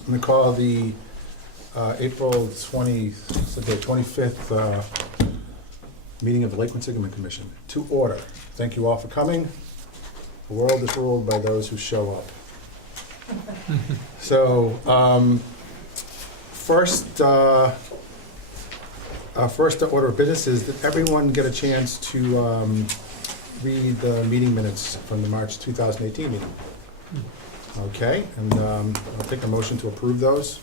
I'm going to call the April 25th meeting of the Lake Quinsigamond Commission to order. Thank you all for coming. The world is ruled by those who show up. So, first order of business is that everyone get a chance to read the meeting minutes from the March 2018 meeting. Okay, and I'll take a motion to approve those.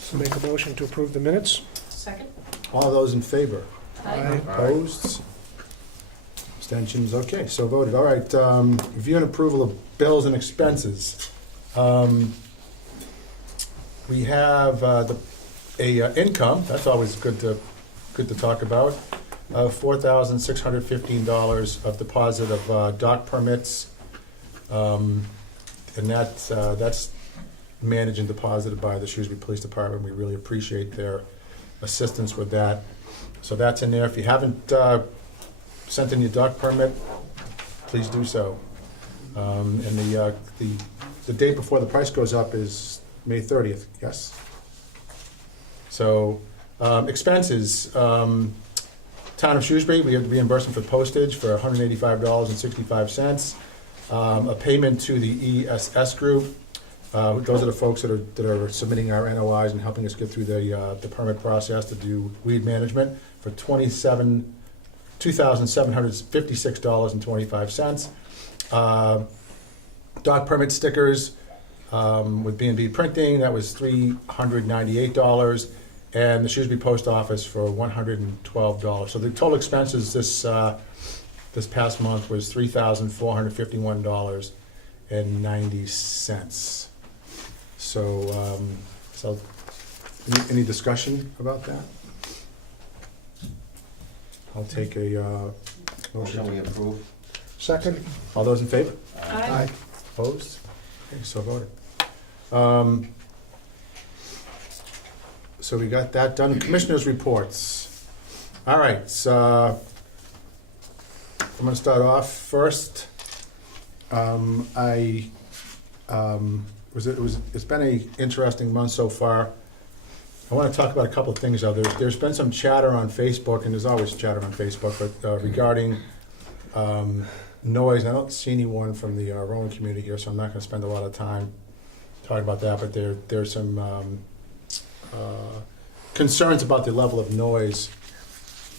So make a motion to approve the minutes. Second? All those in favor? Aye. Opposed? Abstentions? Okay, so voted. All right, review and approval of bills and expenses. We have income, that's always good to talk about, $4,615 of deposit of dock permits. And that's managed and deposited by the Shrewsbury Police Department. We really appreciate their assistance with that. So that's in there. If you haven't sent in your dock permit, please do so. And the date before the price goes up is May 30th, yes? So expenses, Town of Shrewsbury, we have reimbursement for postage for $185.65. A payment to the ESS group. Those are the folks that are submitting our NOIs and helping us get through the permit process to do weed management for $2,756.25. Dock permit stickers with B&B Printing, that was $398, and the Shrewsbury Post Office for $112. So the total expenses this past month was $3,451.90. So, any discussion about that? I'll take a Motion we motion. approve. Second. All those in favor? Aye. Opposed? Okay, so voted. So we got that done. Commissioners' reports. All right, so I'm going to start off first. It's been an interesting month so far. I want to talk about a couple of things. There's been some chatter on Facebook, and there's always chatter on Facebook, but regarding noise. And I don't see anyone from the Rowan community here, so I'm not going to spend a lot of time talking about that. But there's some concerns about the level of noise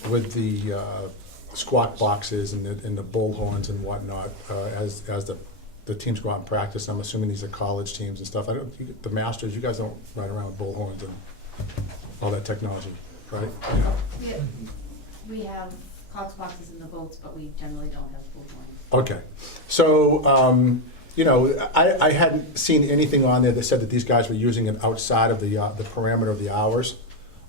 with the squawk boxes and the bullhorns and whatnot as the teams go out and practice. I'm assuming these are college teams and stuff. The Masters, you guys don't ride around with bullhorns and all that technology, right? Yeah, we have Cox boxes in the boats, but we generally don't have bullhorns. Okay, so I hadn't seen anything on there that said that these guys were using it outside of the parameter of the hours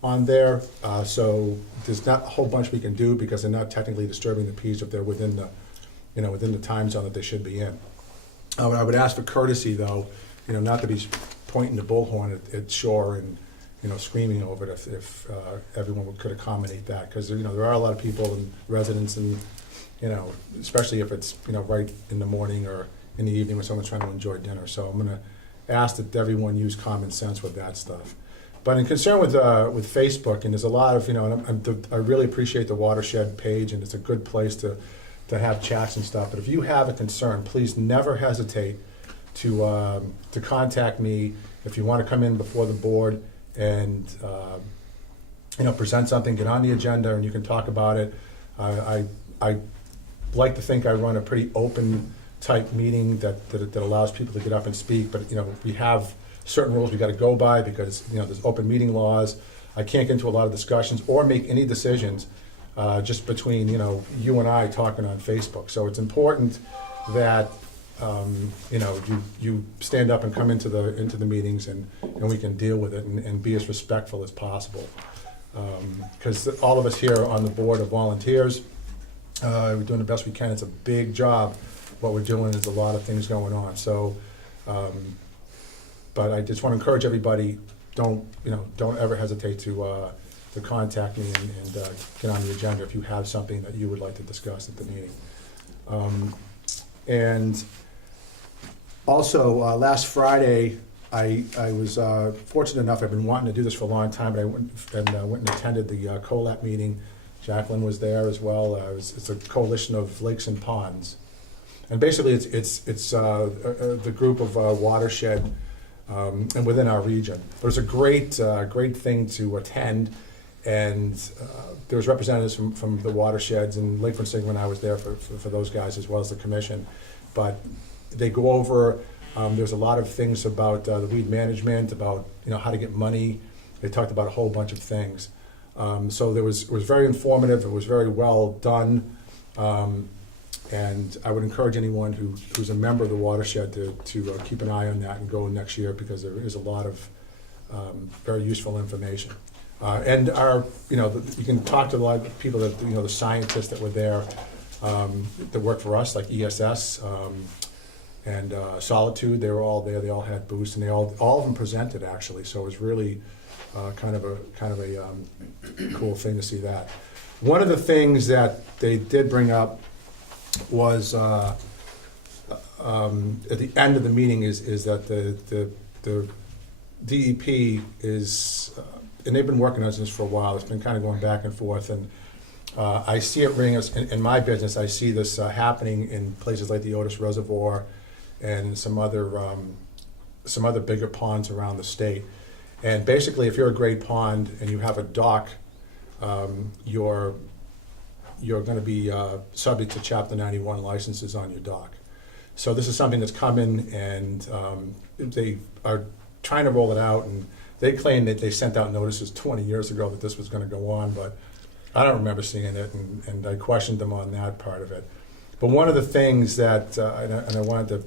on there. So there's not a whole bunch we can do because they're not technically disturbing the peace if they're within the time zone that they should be in. I would ask for courtesy, though, not to be pointing the bullhorn at shore and, screaming over it if everyone could accommodate that. Because, there are a lot of people and residents and, especially if it's, right in the morning or in the evening when someone's trying to enjoy dinner. So I'm going to ask that everyone use common sense with that stuff. But in concern with Facebook, and there's a lot of, I really appreciate the Watershed page, and it's a good place to have chats and stuff. But if you have a concern, please never hesitate to contact me if you want to come in before the board and present something, get on the agenda, and you can talk about it. I like to think I run a pretty open type meeting that allows people to get up and speak. But we have certain rules we got to go by because there's open meeting laws. I can't get into a lot of discussions or make any decisions just between you and I talking on Facebook. So it's important that you stand up and come into the meetings and we can deal with it and be as respectful as possible. Because all of us here on the board are volunteers. We're doing the best we can. It's a big job. What we're doing is a lot of things going on. So, but I just want to encourage everybody: don't ever hesitate to contact me and get on the agenda if you have something that you would like to discuss at the meeting. And also, last Friday, I was fortunate enough, I've been wanting to do this for a long time, but I went and attended the COLAP meeting. Jacqueline was there as well. It's a coalition of lakes and ponds. And basically, it's the group of watershed and within our region. But it's a great thing to attend. And there was representatives from the watersheds, and Lake Quinsigamond, I was there for those guys as well as the commission. But they go over, there's a lot of things about the weed management, about how to get money. They talked about a whole bunch of things. So it was very informative. It was very well done. And I would encourage anyone who's a member of the watershed to keep an eye on that and go next year, because there is a lot of very useful information. And you can talk to a lot of people that, the scientists that were there, that work for us, like ESS, and Solitude. They were all there. They all had booths, and they all of them presented, actually. So it was really kind of a cool thing to see that. One of the things that they did bring up was at the end of the meeting is that the DEP is, and they've been working on this for a while. It's been kind of going back and forth, and I see it ring us in my business. I see this happening in places like the Otis Reservoir and some other bigger ponds around the state. And basically, if you're a great pond and you have a dock, you're going to be subject to Chapter 91 licenses on your dock. So this is something that's coming, and they are trying to roll it out, and they claim that they sent out notices 20 years ago that this was going to go on, but I don't remember seeing it, and I questioned them on that part of it. But one of the things that, and I wanted to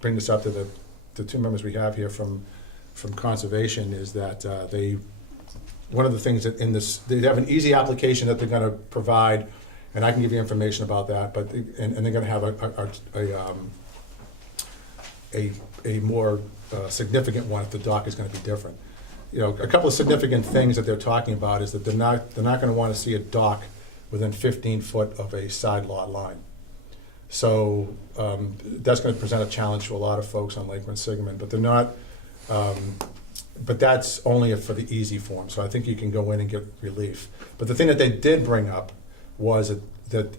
bring this up to the two members we have here from Conservation, is that one of the things that in this, they have an easy application that they're going to provide, and I can give you information about that, but and they're going to have a more significant one if the dock is going to be different. A couple of significant things that they're talking about is that they're not going to want to see a dock within 15 foot of a side lot line. So that's going to present a challenge to a lot of folks on Lake Quinsigamond, but they're not. But that's only for the easy form, so I think you can go in and get relief. But the thing that they did bring up was that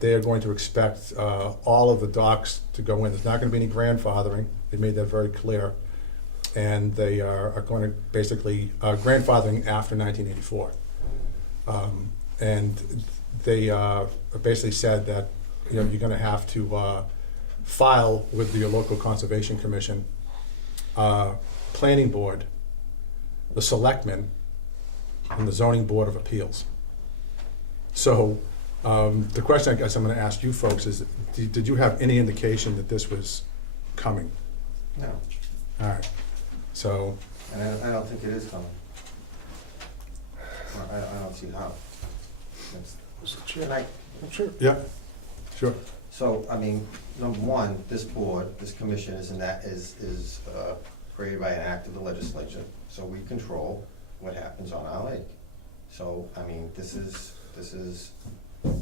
they are going to expect all of the docks to go in. There's not going to be any grandfathering. They made that very clear. And they are going to basically grandfathering after 1984. And they basically said that you're going to have to file with your local conservation commission, planning board, the selectmen, and the zoning board of appeals. So the question I guess I'm going to ask you folks is, did you have any indication that this was coming? No. All right. So. And I don't think it is coming. I don't see how. Mr. Chair, Can I, I'm sure. Yeah. Sure. so, I mean, number one, this board, this commission is created by an act of the legislature, so we control what happens on our lake. So, I mean, this is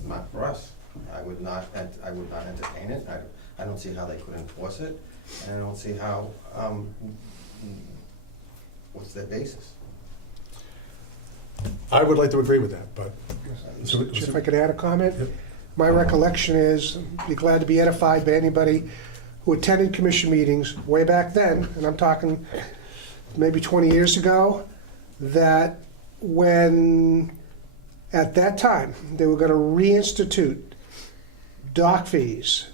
not for us. I would not entertain it. I don't see how they could enforce it, and I don't see how, what's their basis? I would like to agree with that, but. Mr. Chair, if I could add a comment? Yep. My recollection is, be glad to be edified by anybody who attended commission meetings way back then, and I'm talking maybe 20 years ago, that when, at that time, they were going to reinstitute dock fees,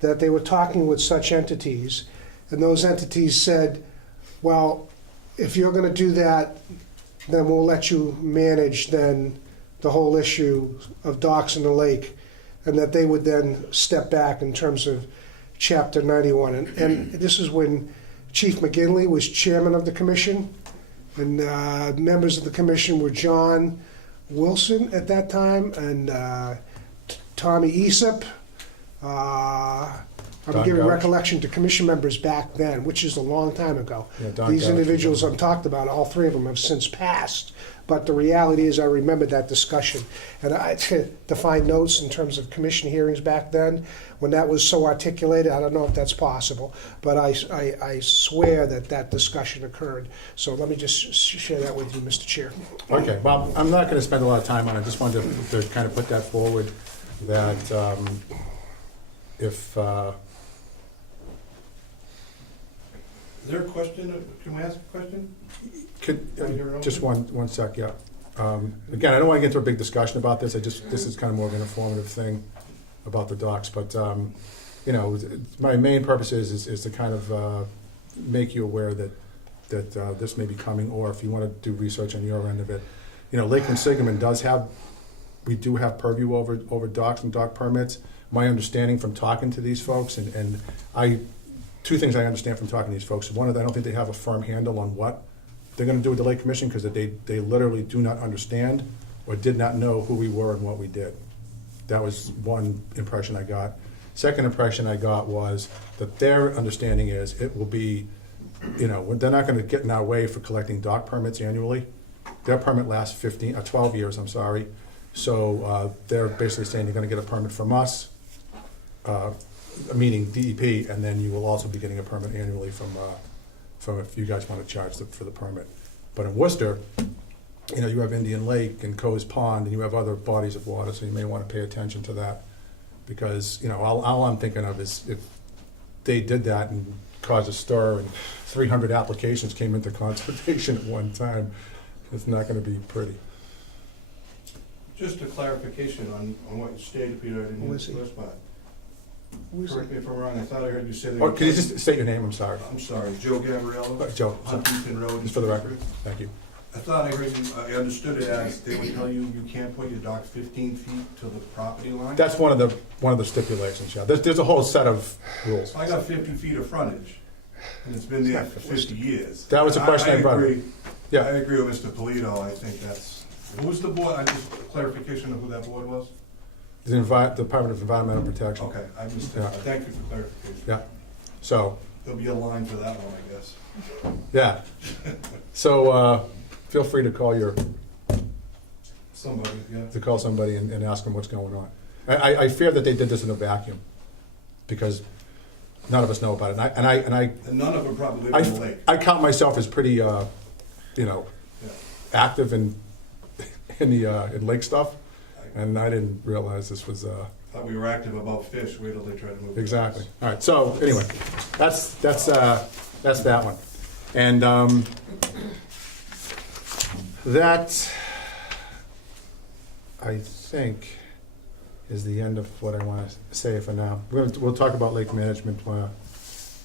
that they were talking with such entities, and those entities said, well, if you're going to do that, then we'll let you manage then the whole issue of docks in the lake, and that they would then step back in terms of Chapter 91. And this is when Chief McGinley was chairman of the commission, and members of the commission were John Wilson at that time, and Tommy Aesop, I'm Don giving Gouch? recollection to commission members back then, which is a long time ago. Yeah, Don These Gouch. individuals I'm talked about, all three of them have since passed. But the reality is, I remember that discussion. And to find notes in terms of commission hearings back then, when that was so articulated, I don't know if that's possible, but I swear that that discussion occurred. So let me just share that with you, Mr. Chair. Okay, well, I'm not gonna spend a lot of time on it, I just wanted to kind of put that forward, that if, Is there a question, can we ask a question? just one sec, yeah. Again, I don't wanna get into a big discussion about this, this is kind of more of an informative thing about the docks, but, you know, my main purpose is to kind of make you aware that this may be coming, or if you wanna do research on your end of it. You know, Lake Quinsigamond we do have purview over docks and dock permits. My understanding from talking to these folks, and two things I understand from talking to these folks. One is I don't think they have a firm handle on what they're gonna do with the Lake Commission, because they literally do not understand or did not know who we were and what we did. That was one impression I got. Second impression I got was that their understanding is it will be, you know, they're not gonna get in our way for collecting dock permits annually. Their permit lasts 12 years, I'm sorry. So they're basically saying you're gonna get a permit from us, meaning DEP, and then you will also be getting a permit annually from if you guys want to charge for the permit. But in Worcester, you know, you have Indian Lake and Coe's Pond, and you have other bodies of water, so you may want to pay attention to that. Because, you know, all I'm thinking of is if they did that and caused a stir and 300 applications came into consultation at one time, it's not going to be pretty. Just a clarification on what you stated, Peter, I didn't Who hear is the he? first part. Who is Correct me if I'm wrong, I thought I heard you say that. Or could you just state your name? I'm sorry. I'm sorry, Joe Gabriello, Joe, Huntington Road. just for the record. Thank you. I thought I heard you, I understood it as they would tell you can't put your dock 15 feet to the property line? That's one of the stipulations, yeah. There's a whole set of rules. I got 50 feet of frontage, and it's been there for 50 years. That was a question I brought up. agree. Yeah. I agree with Mr. Polito, I think who was the board, just clarification of who that board was? The Department of Environmental Protection. Okay, I missed Yeah. that, thank you for clarification. Yeah. So, There'll be a line for that one, I guess. yeah. So, feel free to call Somebody, yeah. somebody and ask them what's going on. I fear that they did this in a vacuum, because none of us know about it. And And none of them probably live in the lake. I count myself as pretty, you know, Yeah. active in in lake stuff, and I didn't realize this was, Thought we were active about fish, wait till they try to move. exactly. All right, so anyway, that's that one. And that, I think, is the end of what I want to say for now. We'll talk about lake management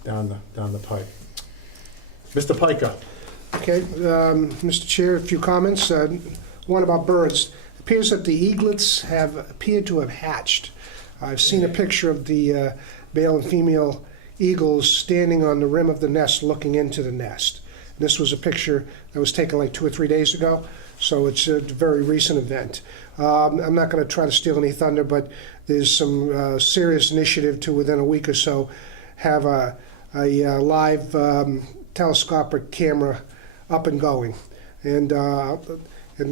down the pike. Mr. Pica. Okay, Mr. Chair, a few comments. One about birds. It appears that the eaglets have appeared to have hatched. I've seen a picture of the male and female eagles standing on the rim of the nest looking into the nest. This was a picture that was taken like 2 or 3 days ago, so it's a very recent event. I'm not going to try to steal any thunder, but there's some serious initiative to, within a week or so, have a live telescopic camera up and going. And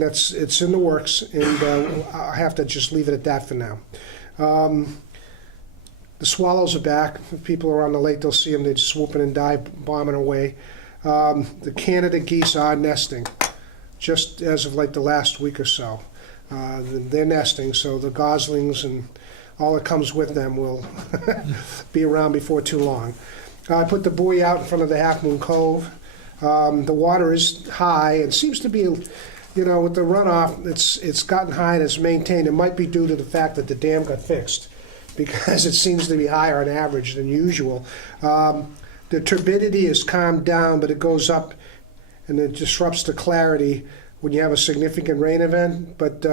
it's in the works, and I have to just leave it at that for now. The swallows are back. If people are on the lake, they'll see them. They're swooping and dive bombing away. The Canada geese are nesting, just as of like the last week or so. They're nesting, so the goslings and all that comes with them will be around before too long. I put the buoy out in front of the Half Moon Cove. The water is high and seems to be, you know, with the runoff, it's gotten high and it's maintained. It might be due to the fact that the dam got fixed, because it seems to be higher on average than usual. The turbidity has calmed down, but it goes up and it disrupts the clarity when you have a significant rain event. But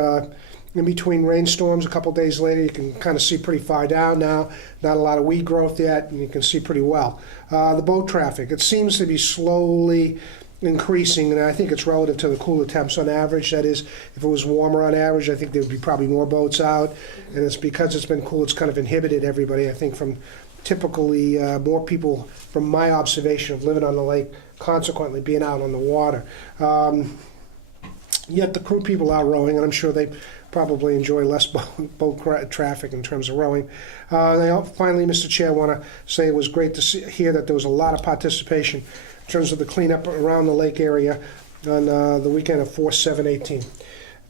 in between rainstorms, a couple days later, you can kind of see pretty far down now. Not a lot of weed growth yet, and you can see pretty well. The boat traffic, it seems to be slowly increasing, and I think it's relative to the cooler temps on average. That is, if it was warmer on average, I think there would be probably more boats out, and it's because it's been cool, it's kind of inhibited everybody, I think, from typically more people, from my observation of living on the lake, consequently being out on the water. Yet the crew people are rowing, and I'm sure they probably enjoy less boat traffic in terms of rowing. Finally, Mr. Chair, I want to say it was great to hear that there was a lot of participation in terms of the cleanup around the lake area on the weekend of 4/7/18.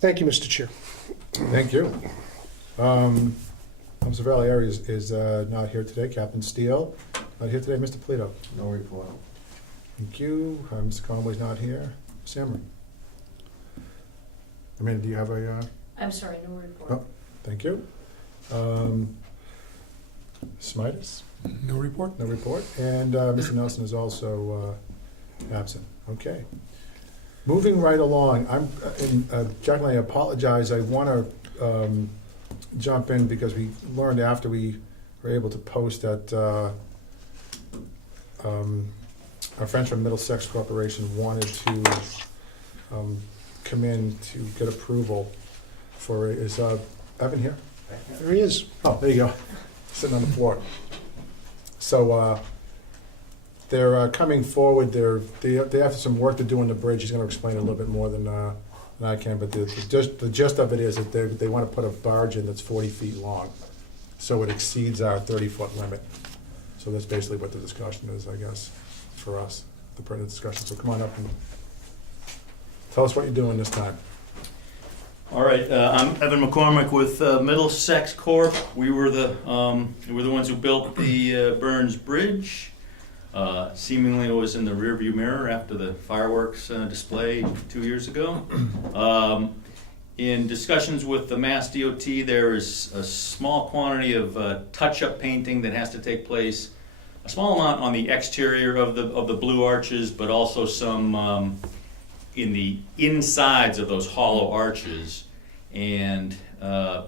Thank you, Mr. Chair. Thank you. Officer Valieri is not here today. Captain Steele, not here today. Mr. Polito. No report. Thank you. Mr. Conway's not here. Sammer. Amanda, do you have a, I'm sorry, no report. Oh. Thank you. Smitus? No report? No report. And Mr. Nelson is also absent. Okay. Moving right along, Jacqueline, I apologize. I want to jump in because we learned after we were able to post that our friends from Middlesex Corporation wanted to come in to get approval for, is Evan here? There he is. Oh, there you go, sitting on the floor. So they're coming forward, they have some work to do on the bridge. He's gonna explain it a little bit more than I can, but the gist of it is that they wanna put a barge in that's 40 feet long, so it exceeds our 30-foot limit. So that's basically what the discussion is, I guess, for us, the pertinent discussion. So come on up and tell us what you're doing this time. All right, I'm Evan McCormick with Middlesex Corp. We were the ones who built the Burns Bridge. Seemingly it was in the rearview mirror after the fireworks display 2 years ago. In discussions with the Mass DOT, there is a small quantity of touch-up painting that has to take place. A small amount on the exterior of the blue arches, but also some in the insides of those hollow arches. And the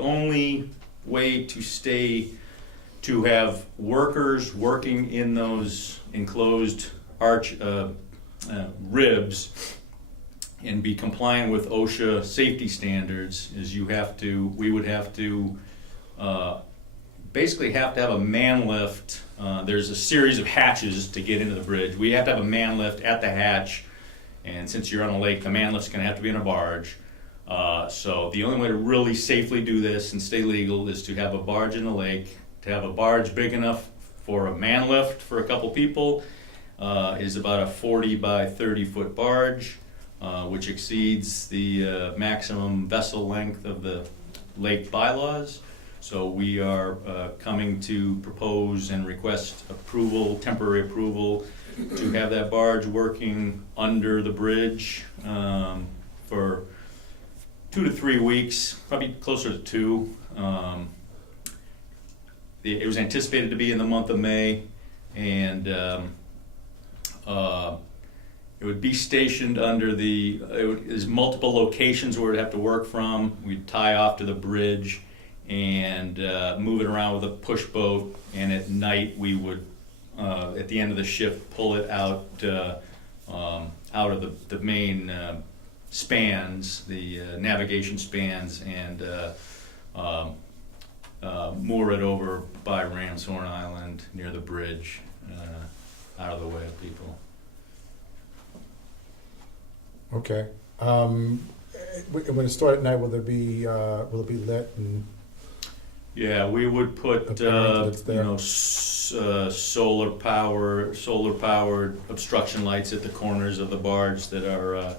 only way to have workers working in those enclosed arch ribs and be compliant with OSHA safety standards is we would have to basically have to have a man lift. There's a series of hatches to get into the bridge. We have to have a man lift at the hatch, and since you're on a lake, the man lift's gonna have to be in a barge. So the only way to really safely do this and stay legal is to have a barge in the lake. To have a barge big enough for a man lift for a couple people is about a 40 by 30 foot barge, which exceeds the maximum vessel length of the lake bylaws. So we are coming to propose and request approval, temporary approval, to have that barge working under the bridge for 2 to 3 weeks, probably closer to 2. It was anticipated to be in the month of May, and it would be stationed under there's multiple locations where it'd have to work from. We'd tie off to the bridge and move it around with a push boat, and at night we would, at the end of the shift, pull it out of the main spans, the navigation spans, and moor it over by Ramshorn Island near the bridge, out of the way of people. Okay. When it starts at night, will it be lit and? Yeah, we would put solar powered obstruction lights at the corners of the barge that are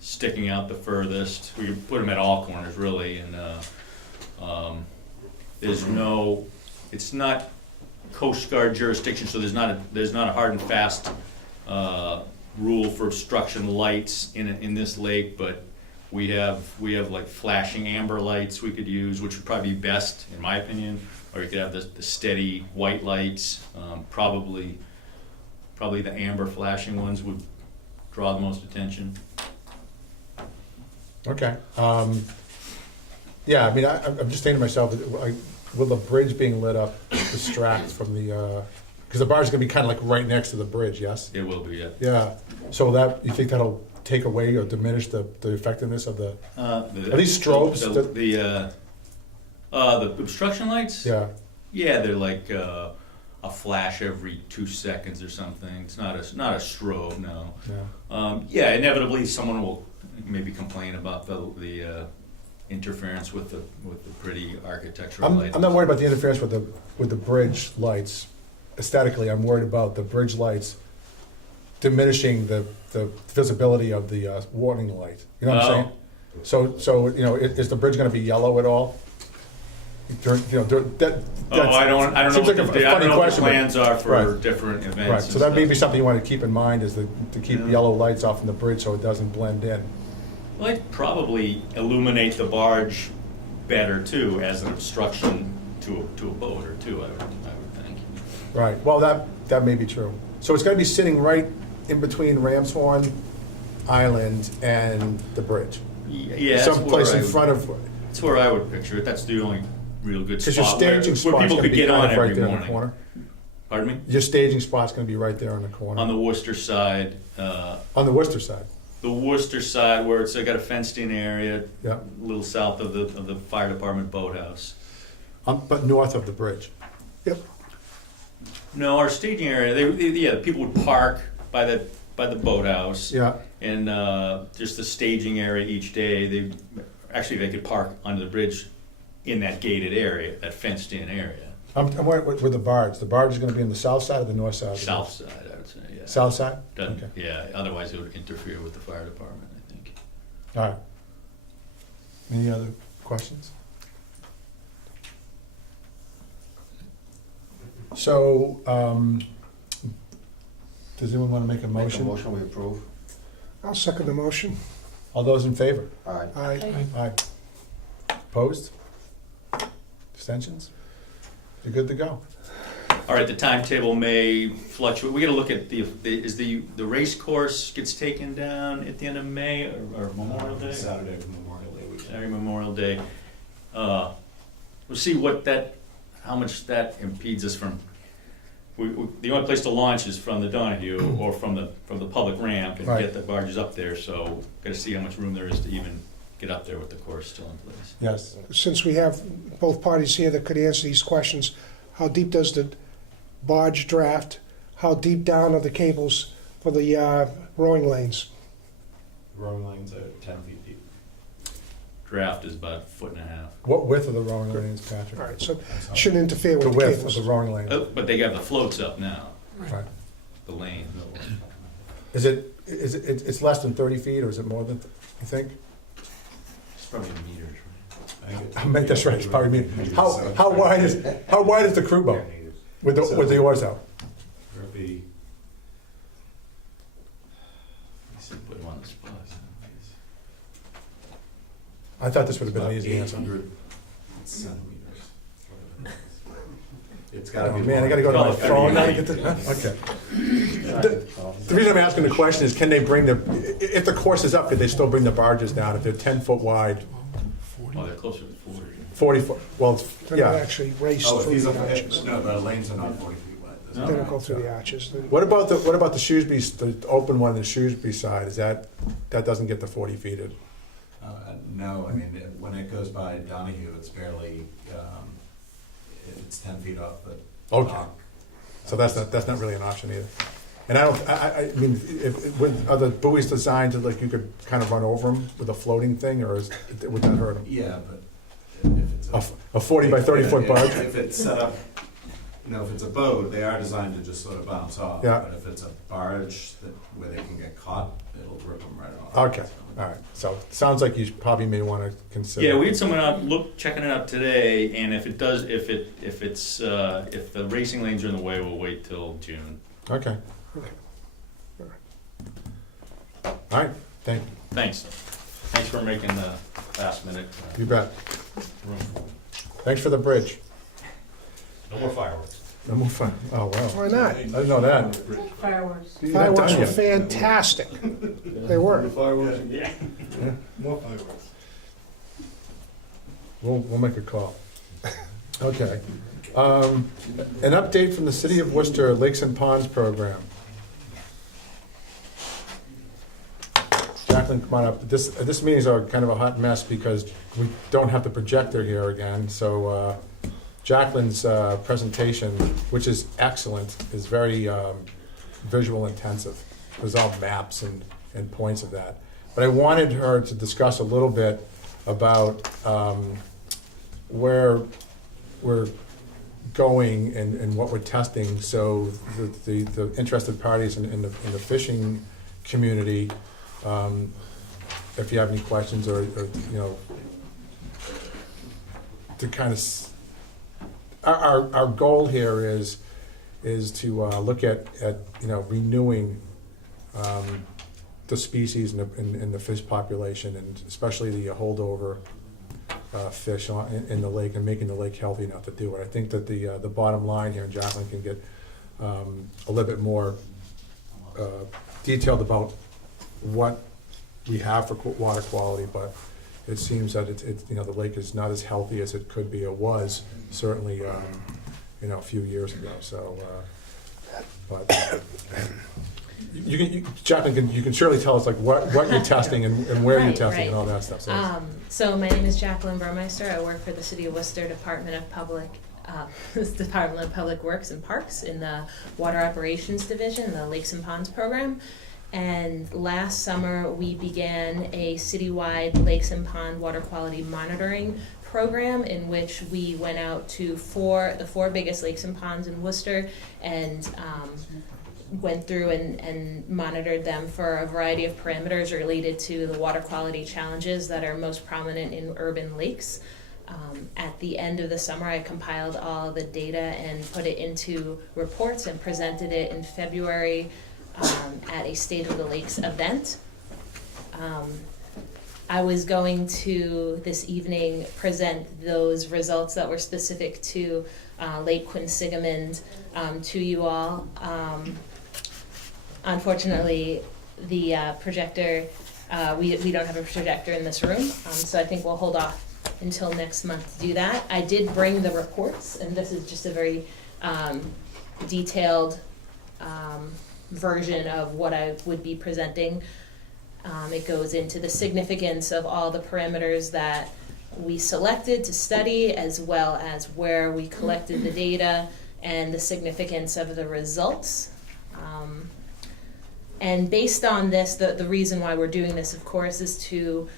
sticking out the furthest. We could put them at all corners really, and it's not Coast Guard jurisdiction, so there's not a hard and fast rule for obstruction lights in this lake, but we have like flashing amber lights we could use, which would probably be best in my opinion, or you could have the steady white lights. Probably the amber flashing ones would draw the most attention. Okay. Yeah, I mean, I'm just thinking to myself, will the bridge being lit up distract from the, because the barge is going to be kind of like right next to the bridge, yes? It will be, yeah. Yeah. So you think that'll take away or diminish the effectiveness of the, are these strobes? The obstruction lights? Yeah, Yeah, they're like a flash every 2 seconds or something. It's not a strobe, no. yeah. Yeah, inevitably someone will maybe complain about the interference with the pretty architectural lighting. I'm not worried about the interference with the bridge lights. Aesthetically, I'm worried about the bridge lights diminishing the visibility of the warning light. You know what I'm saying? So, you know, is the bridge gonna be yellow at all? During, you know, I don't know seems what like a the, I funny don't know what question, the but- plans are for Right. different events. Right, and so that may stuff. be something you wanna keep in mind, is to keep Yeah. yellow lights off in the bridge so it doesn't blend in. Well, I'd probably illuminate the barge better too, as an obstruction to a boat or two, I would think. Right, well, that may be true. So it's gonna be sitting right in between Ramshorn Island and the bridge? Yeah, that's Someplace where in front of, That's where I would picture it. That's the only real good because your spot where staging spot's people gonna could be get kind on of right every there in the morning. corner. Pardon me? Your staging spot's gonna be right there in the corner. On the Worcester side, On the Worcester side, where it's got a fenced-in area, yeah, a little south of the fire department boathouse. but north of the bridge. Yep. No, our staging area, the people would park by the boathouse. Yeah, And just the staging area each day, they could park under the bridge in that gated area, that fenced-in area. I'm worried with the barge. The barge is gonna be on the south side or the north side? of the South side, I would say, yeah. South side? Doesn't- Okay. Yeah, otherwise it would interfere with the fire department, I think. All right. Any other questions? So, does anyone want to make a Make a motion? motion, we approve. I'll second the motion. All those in favor? All right. Aye. Aye. Opposed? Abstentions? You're good to go. All right, the timetable may fluctuate. We gotta look at the race course gets taken down at the end of May or Memorial Day? Saturday Memorial Day weekend. Saturday, Memorial Day. We'll see how much that impedes us from, the only place to launch is from the Donahue or from the public ramp and Right. get the barges up there, so gotta see how much room there is to even get up there with the course still in place. Yes. Since we have both parties here that could answer these questions, how deep does the barge draft? How deep down are the cables for the rowing lanes? Rowing lanes are 10 feet deep. Draft is about 1.5 feet. What width are the rowing lanes, Patrick? All right, so shouldn't interfere The with the width of cables. the rowing lane. But they got the floats up now, Right. the lane. It's less than 30 feet, or is it more than, you think? It's probably meters, I meant that's right, it's probably me. How wide is the crew boat with the oars out? There'll be, right? Put him on the spot. I thought this would have been an easy answer. 800 centimeters. It's Oh, gotta be. man, I gotta go to my phone now to get this, okay. The reason I'm asking the question is, can they bring if the course is up, could they still bring the barges down if they're 10 foot wide, Oh, they're closer to 40. 40 foot, well, it's, They're not yeah. actually raced Oh, if through these the are, arches. no, the lanes are not 40 feet wide. No. They don't go through the arches. What about the Shrewsbury, the open one, the Shrewsbury side, that doesn't get the 40 feet in? No, I mean, when it goes by Donahue, it's barely, it's 10 feet off the Okay. dock. So that's not really an option either. And I mean, are the buoys designed to, like, you could kind of run over them with a floating thing, or would that hurt them? Yeah, but if it's A 40 by 30 foot barge? If it's set up, if it's a boat, they are designed to just sort of bounce off. Yeah. But if it's a barge where they can get caught, it'll rip them right off. Okay, all right. So it sounds like you probably may want to consider. Yeah, we had someone out checking it out today, and if the racing lanes are in the way, we'll wait till June. Okay. All right, thank you. Thanks. Thanks for making the last minute You bet. room. Thanks for the bridge. No more fireworks. No more fun. Oh, wow. Why not? I didn't know that. Fireworks. You're not Fireworks done were yet. fantastic. They were. Fireworks. Yeah. More fireworks. We'll make a call. Okay. An update from the City of Worcester Lakes and Ponds Program. Jack Jacqueline, come on up. This meeting's kind of a hot mess because we don't have the projector here again, so Jacqueline's presentation, which is excellent, is very visual intensive. There's all maps and points of that. But I wanted her to discuss a little bit about where we're going and what we're testing, so the interested parties in the fishing community, if you have any questions or to kind of our goal here is to look at renewing the species in the fish population, and especially the holdover fish in the lake, and making the lake healthy enough to do it. I think that the bottom line here, and Jacqueline can get a little bit more detailed about what we have for water quality, but it seems that the lake is not as healthy as it could be or was certainly a few years ago. So, but Jacqueline, you can surely tell us like what you're testing and where you're testing and all that stuff. So my name is Jacqueline Burmeister. I work for the City of Worcester Department of Public Works and Parks in the Water Operations Division, the Lakes and Ponds program. And last summer, we began a citywide lakes and pond water quality monitoring program in which we went out to the four biggest lakes and ponds in Worcester and went through and monitored them for a variety of parameters related to the water quality challenges that are most prominent in urban lakes. At the end of the summer, I compiled all the data and put it into reports and presented it in February at a State of the Lakes event. I was going to this evening present those results that were specific to Lake Quinsigamond to you all. Unfortunately, the projector, we don't have a projector in this room, so I think we'll hold off until next month to do that. I did bring the reports, and this is just a very detailed version of what I would be presenting. It goes into the significance of all the parameters that we selected to study, as well as where we collected the data and the significance of the results. And based on this, the reason why we're doing this, of course, is to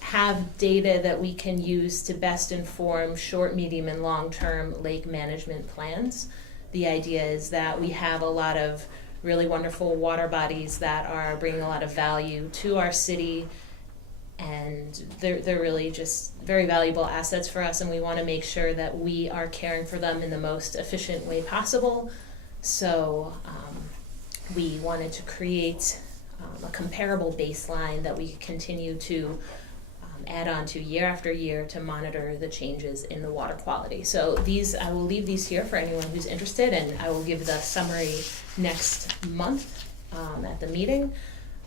have data that we can use to best inform short, medium, and long-term lake management plans. The idea is that we have a lot of really wonderful water bodies that are bringing a lot of value to our city, and they're really just very valuable assets for us, and we want to make sure that we are caring for them in the most efficient way possible. So we wanted to create a comparable baseline that we continue to add on to year after year to monitor the changes in the water quality. So I will leave these here for anyone who's interested, and I will give the summary next month at the meeting.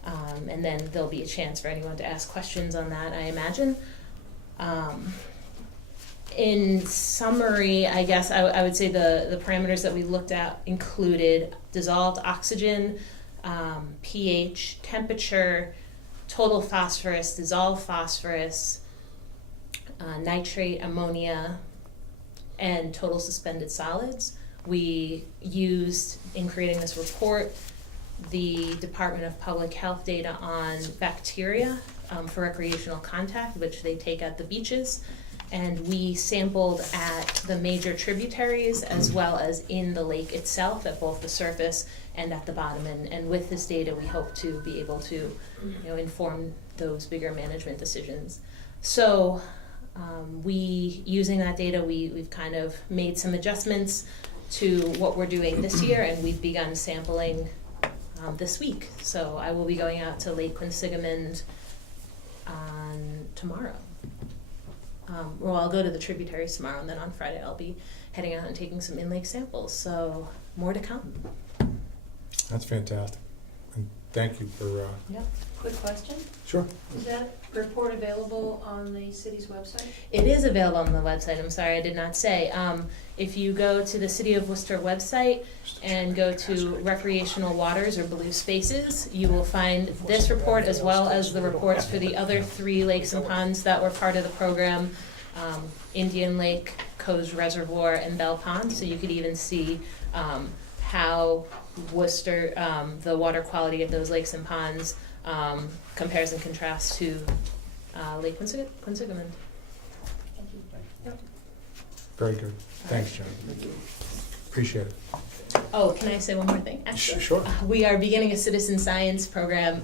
And then there'll be a chance for anyone to ask questions on that, I imagine. In summary, I guess I would say the parameters that we looked at included dissolved oxygen, pH, temperature, total phosphorus, dissolved phosphorus, nitrate, ammonia, and total suspended solids. We used, in creating this report, the Department of Public Health data on bacteria for recreational contact, which they take at the beaches. And we sampled at the major tributaries as well as in the lake itself, at both the surface and at the bottom. And with this data, we hope to be able to inform those bigger management decisions. So using that data, we've kind of made some adjustments to what we're doing this year, and we've begun sampling this week. So I will be going out to Lake Quinsigamond on tomorrow. Well, I'll go to the tributaries tomorrow, and then on Friday I'll be heading out and taking some in-lake samples. So more to come. That's fantastic. And thank you for, Yep. Quick question, sure. is that report available on the city's website? It is available on the website, I'm sorry, I did not say. If you go to the City of Worcester website and go to recreational waters or blue spaces, you will find this report as well as the reports for the other 3 lakes and ponds that were part of the program, Indian Lake, Coes Reservoir, and Bell Pond. So you could even see how Worcester, the water quality of those lakes and ponds compares and contrasts to Lake Quinsigamond. Very good. Thanks, Jen. Appreciate it. Oh, can I say one more thing? Sure. We are beginning a citizen science program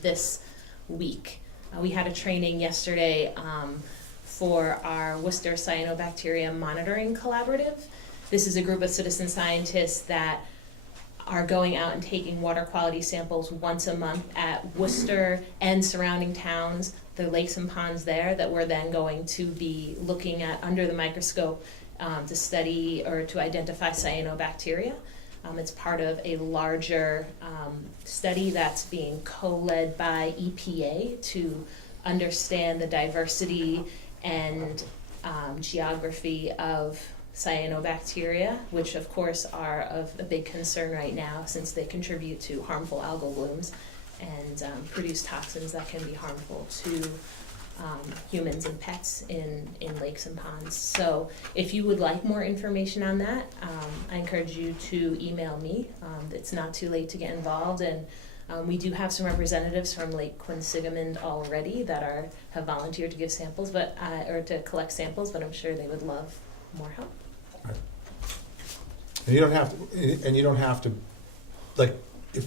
this week. We had a training yesterday for our Worcester Cyanobacteria Monitoring Collaborative. This is a group of citizen scientists that are going out and taking water quality samples once a month at Worcester and surrounding towns, the lakes and ponds there, that we're then going to be looking at under the microscope to study or to identify cyanobacteria. It's part of a larger study that's being co-led by EPA to understand the diversity and geography of cyanobacteria, which of course are of a big concern right now since they contribute to harmful algal blooms and produce toxins that can be harmful to humans and pets in lakes and ponds. So if you would like more information on that, I encourage you to email me. It's not too late to get involved, and we do have some representatives from Lake Quinsigamond already that have volunteered to give samples, or to collect samples, but I'm sure they would love more help. And you don't have to, like, if,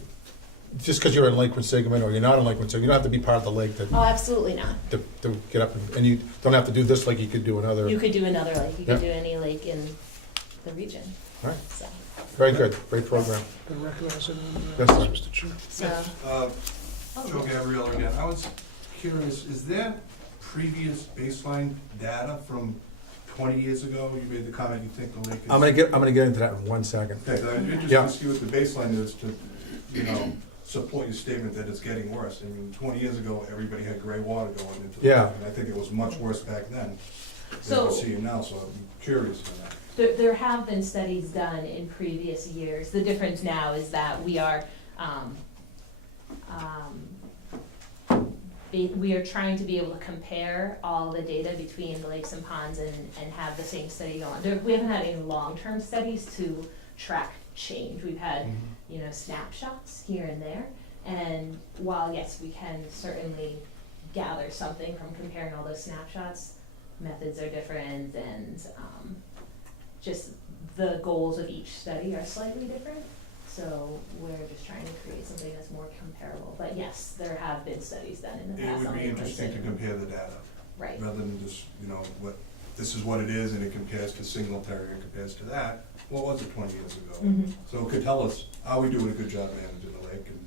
just because you're in Lake Quinsigamond or you're not in Lake Quinsigamond, you don't have to be part of the lake Oh, absolutely not. to get up, and you don't have to do this like you could do another. You could do another lake. You Yeah. could do any lake in the region. All right. So, Very good, great program. Gonna recognize anyone, Yes, sir. Mr. Chair? so Joe Gabrielle again. I was curious, is there previous baseline data from 20 years ago? You made the comment you think the lake is... I'm gonna get into that in 1 second. Okay, I'm interested Yeah. to see what the baseline is to, support your statement that it's getting worse. I mean, 20 years ago, everybody had gray water going into the Yeah. lake, and I think it was much worse back then than So- we're seeing now, so I'm curious on that. there have been studies done in previous years. The difference now is that we are trying to be able to compare all the data between the lakes and ponds and have the same study going. We haven't had any long-term studies to track change. We've had, snapshots here and there. And while, yes, we can certainly gather something from comparing all those snapshots, methods are different and just the goals of each study are slightly different. So we're just trying to create something that's more comparable. But yes, there have been studies done in the It past. would on be Lake interesting to Quinsigamond. compare the data, Right. rather than just, this is what it is, and it compares to Singletary, and compares to that. What was it 20 years ago? Mhm. So it could tell us, are we doing a good job managing the lake, and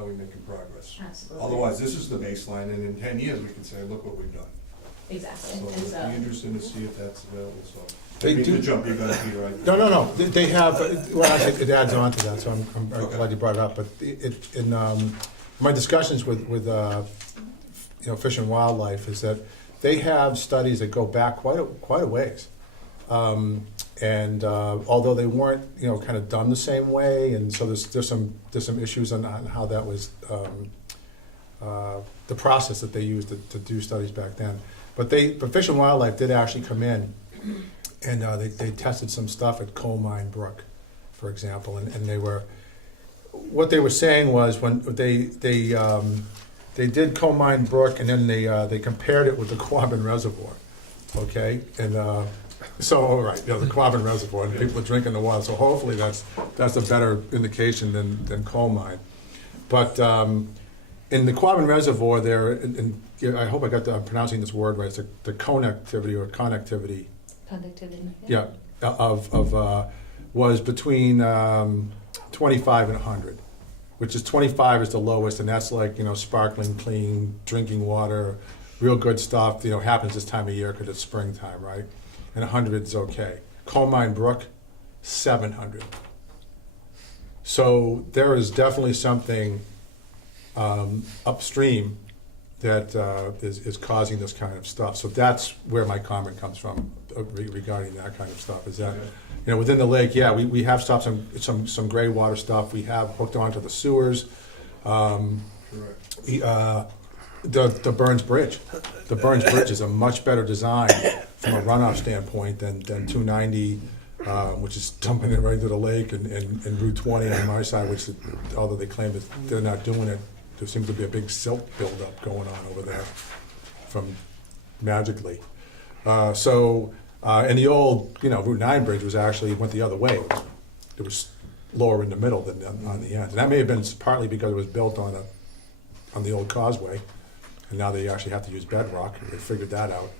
are we making progress? Absolutely. Otherwise, this is the baseline, and in 10 years, we can say, look what we've done. Exactly. So And it'd so, be interesting to see if that's available, so. They I mean do- to jump your gun, Peter, No, they have, well, actually, it adds on to that, so I'm Okay. glad you brought it up, but in my discussions with Fish and Wildlife is that they have studies that go back quite a ways. And although they weren't, kind of done the same way, and so there's some issues on how that was, the process that they used to do studies back then. But Fish and Wildlife did actually come in, and they tested some stuff at Coal Mine Brook, for example, and what they were saying was when they did Coal Mine Brook, and then they compared it with the Quabbin Reservoir, okay, and so all right, the Quabbin Reservoir, and people are drinking the water, so hopefully that's a better indication than Coal Mine, but in the Quabbin Reservoir there, I hope I'm pronouncing this word right, it's the connectivity or connectivity. conductivity. Yeah, was between 25 and 100, which is 25 is the lowest, and that's like, sparkling, clean, drinking water, real good stuff, happens this time of year because it's springtime, right? And 100 is okay. Coal Mine Brook, 700. So there is definitely something upstream that is causing this kind of stuff. So that's where my comment comes from regarding that kind of stuff, is that, you know, within the lake, yeah, we have stopped some gray water stuff. We have hooked onto the sewers. The Burns Bridge. The Burns Bridge is a much better design from a runoff standpoint than 290, which is dumping it right into the lake, and Route 20 on my side, which, although they claim that they're not doing it, there seems to be a big silt buildup going on over there from magically. And the old, you know, Route 9 bridge was actually, went the other way. It was lower in the middle than on the end. And that may have been partly because it was built on the old causeway, and now they actually have to use bedrock. They figured that out.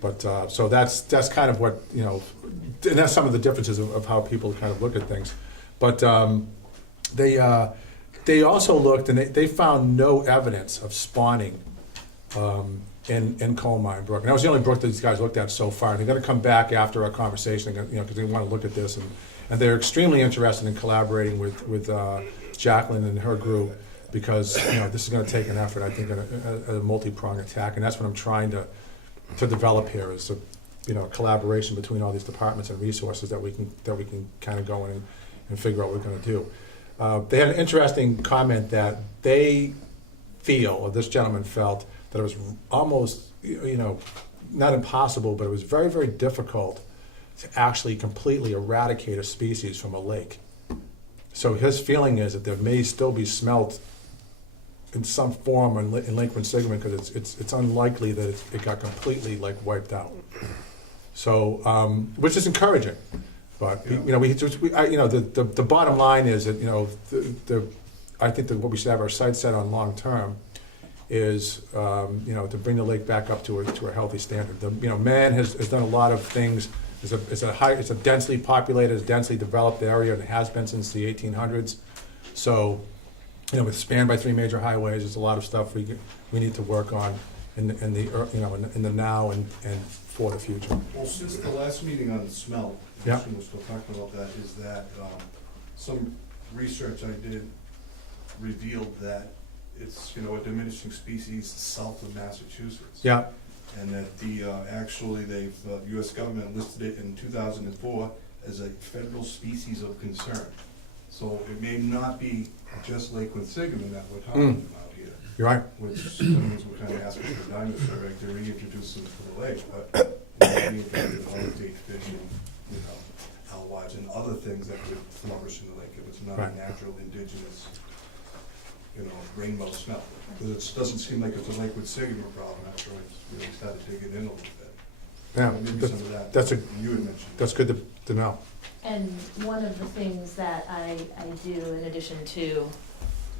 But, so that's kind of what, you know, and that's some of the differences of how people kind of look at things. But they also looked, and they found no evidence of spawning in Coal Mine Brook. And that was the only brook that these guys looked at so far. And they're gonna come back after our conversation, you know, because they wanna look at this. And they're extremely interested in collaborating with Jacqueline and her group, because, you know, this is gonna take an effort, I think, a multi-pronged attack. And that's what I'm trying to develop here, is you know, collaboration between all these departments and resources that we can kind of go in and figure out what we're gonna do. They had an interesting comment that they feel, or this gentleman felt, that it was almost, you know, not impossible, but it was very, very difficult to actually completely eradicate a species from a lake. So his feeling is that there may still be smelt in some form in Lake Quinsigamond, because it's unlikely that it got completely like wiped out. So, which is encouraging. But you know, the bottom line is that, you know, I think that what we should have our sights set on long term is, you know, to bring the lake back up to a healthy standard. You know, man has done a lot of things. It's a densely populated, it's a densely developed area, and it has been since the 1800s. So, you know, it's spanned by 3 major highways. There's a lot of stuff we need to work on in the now and for the future. Well, since the last meeting on the smell, Yeah. we're still talking about that, is that some research I did revealed that it's, you know, a diminishing species south of Massachusetts. Yeah. And that the, actually, they've, US government listed it in 2004 as a federal species of concern. So it may not be just Lake Quinsigamond that we're talking about here. You're right. Which means we're kind of asking for the diamond survey to reintroduce them to the lake, but maybe bait fishing, you know, alewives and other things that could flourish in the lake if it's not Right. a natural indigenous, you know, rainbow smell. Because it doesn't seem like it's a Lake Quinsigamond problem after I really started digging in a little bit. Yeah, Maybe some of that that's you had mentioned. That's good to know. And one of the things that I do in addition to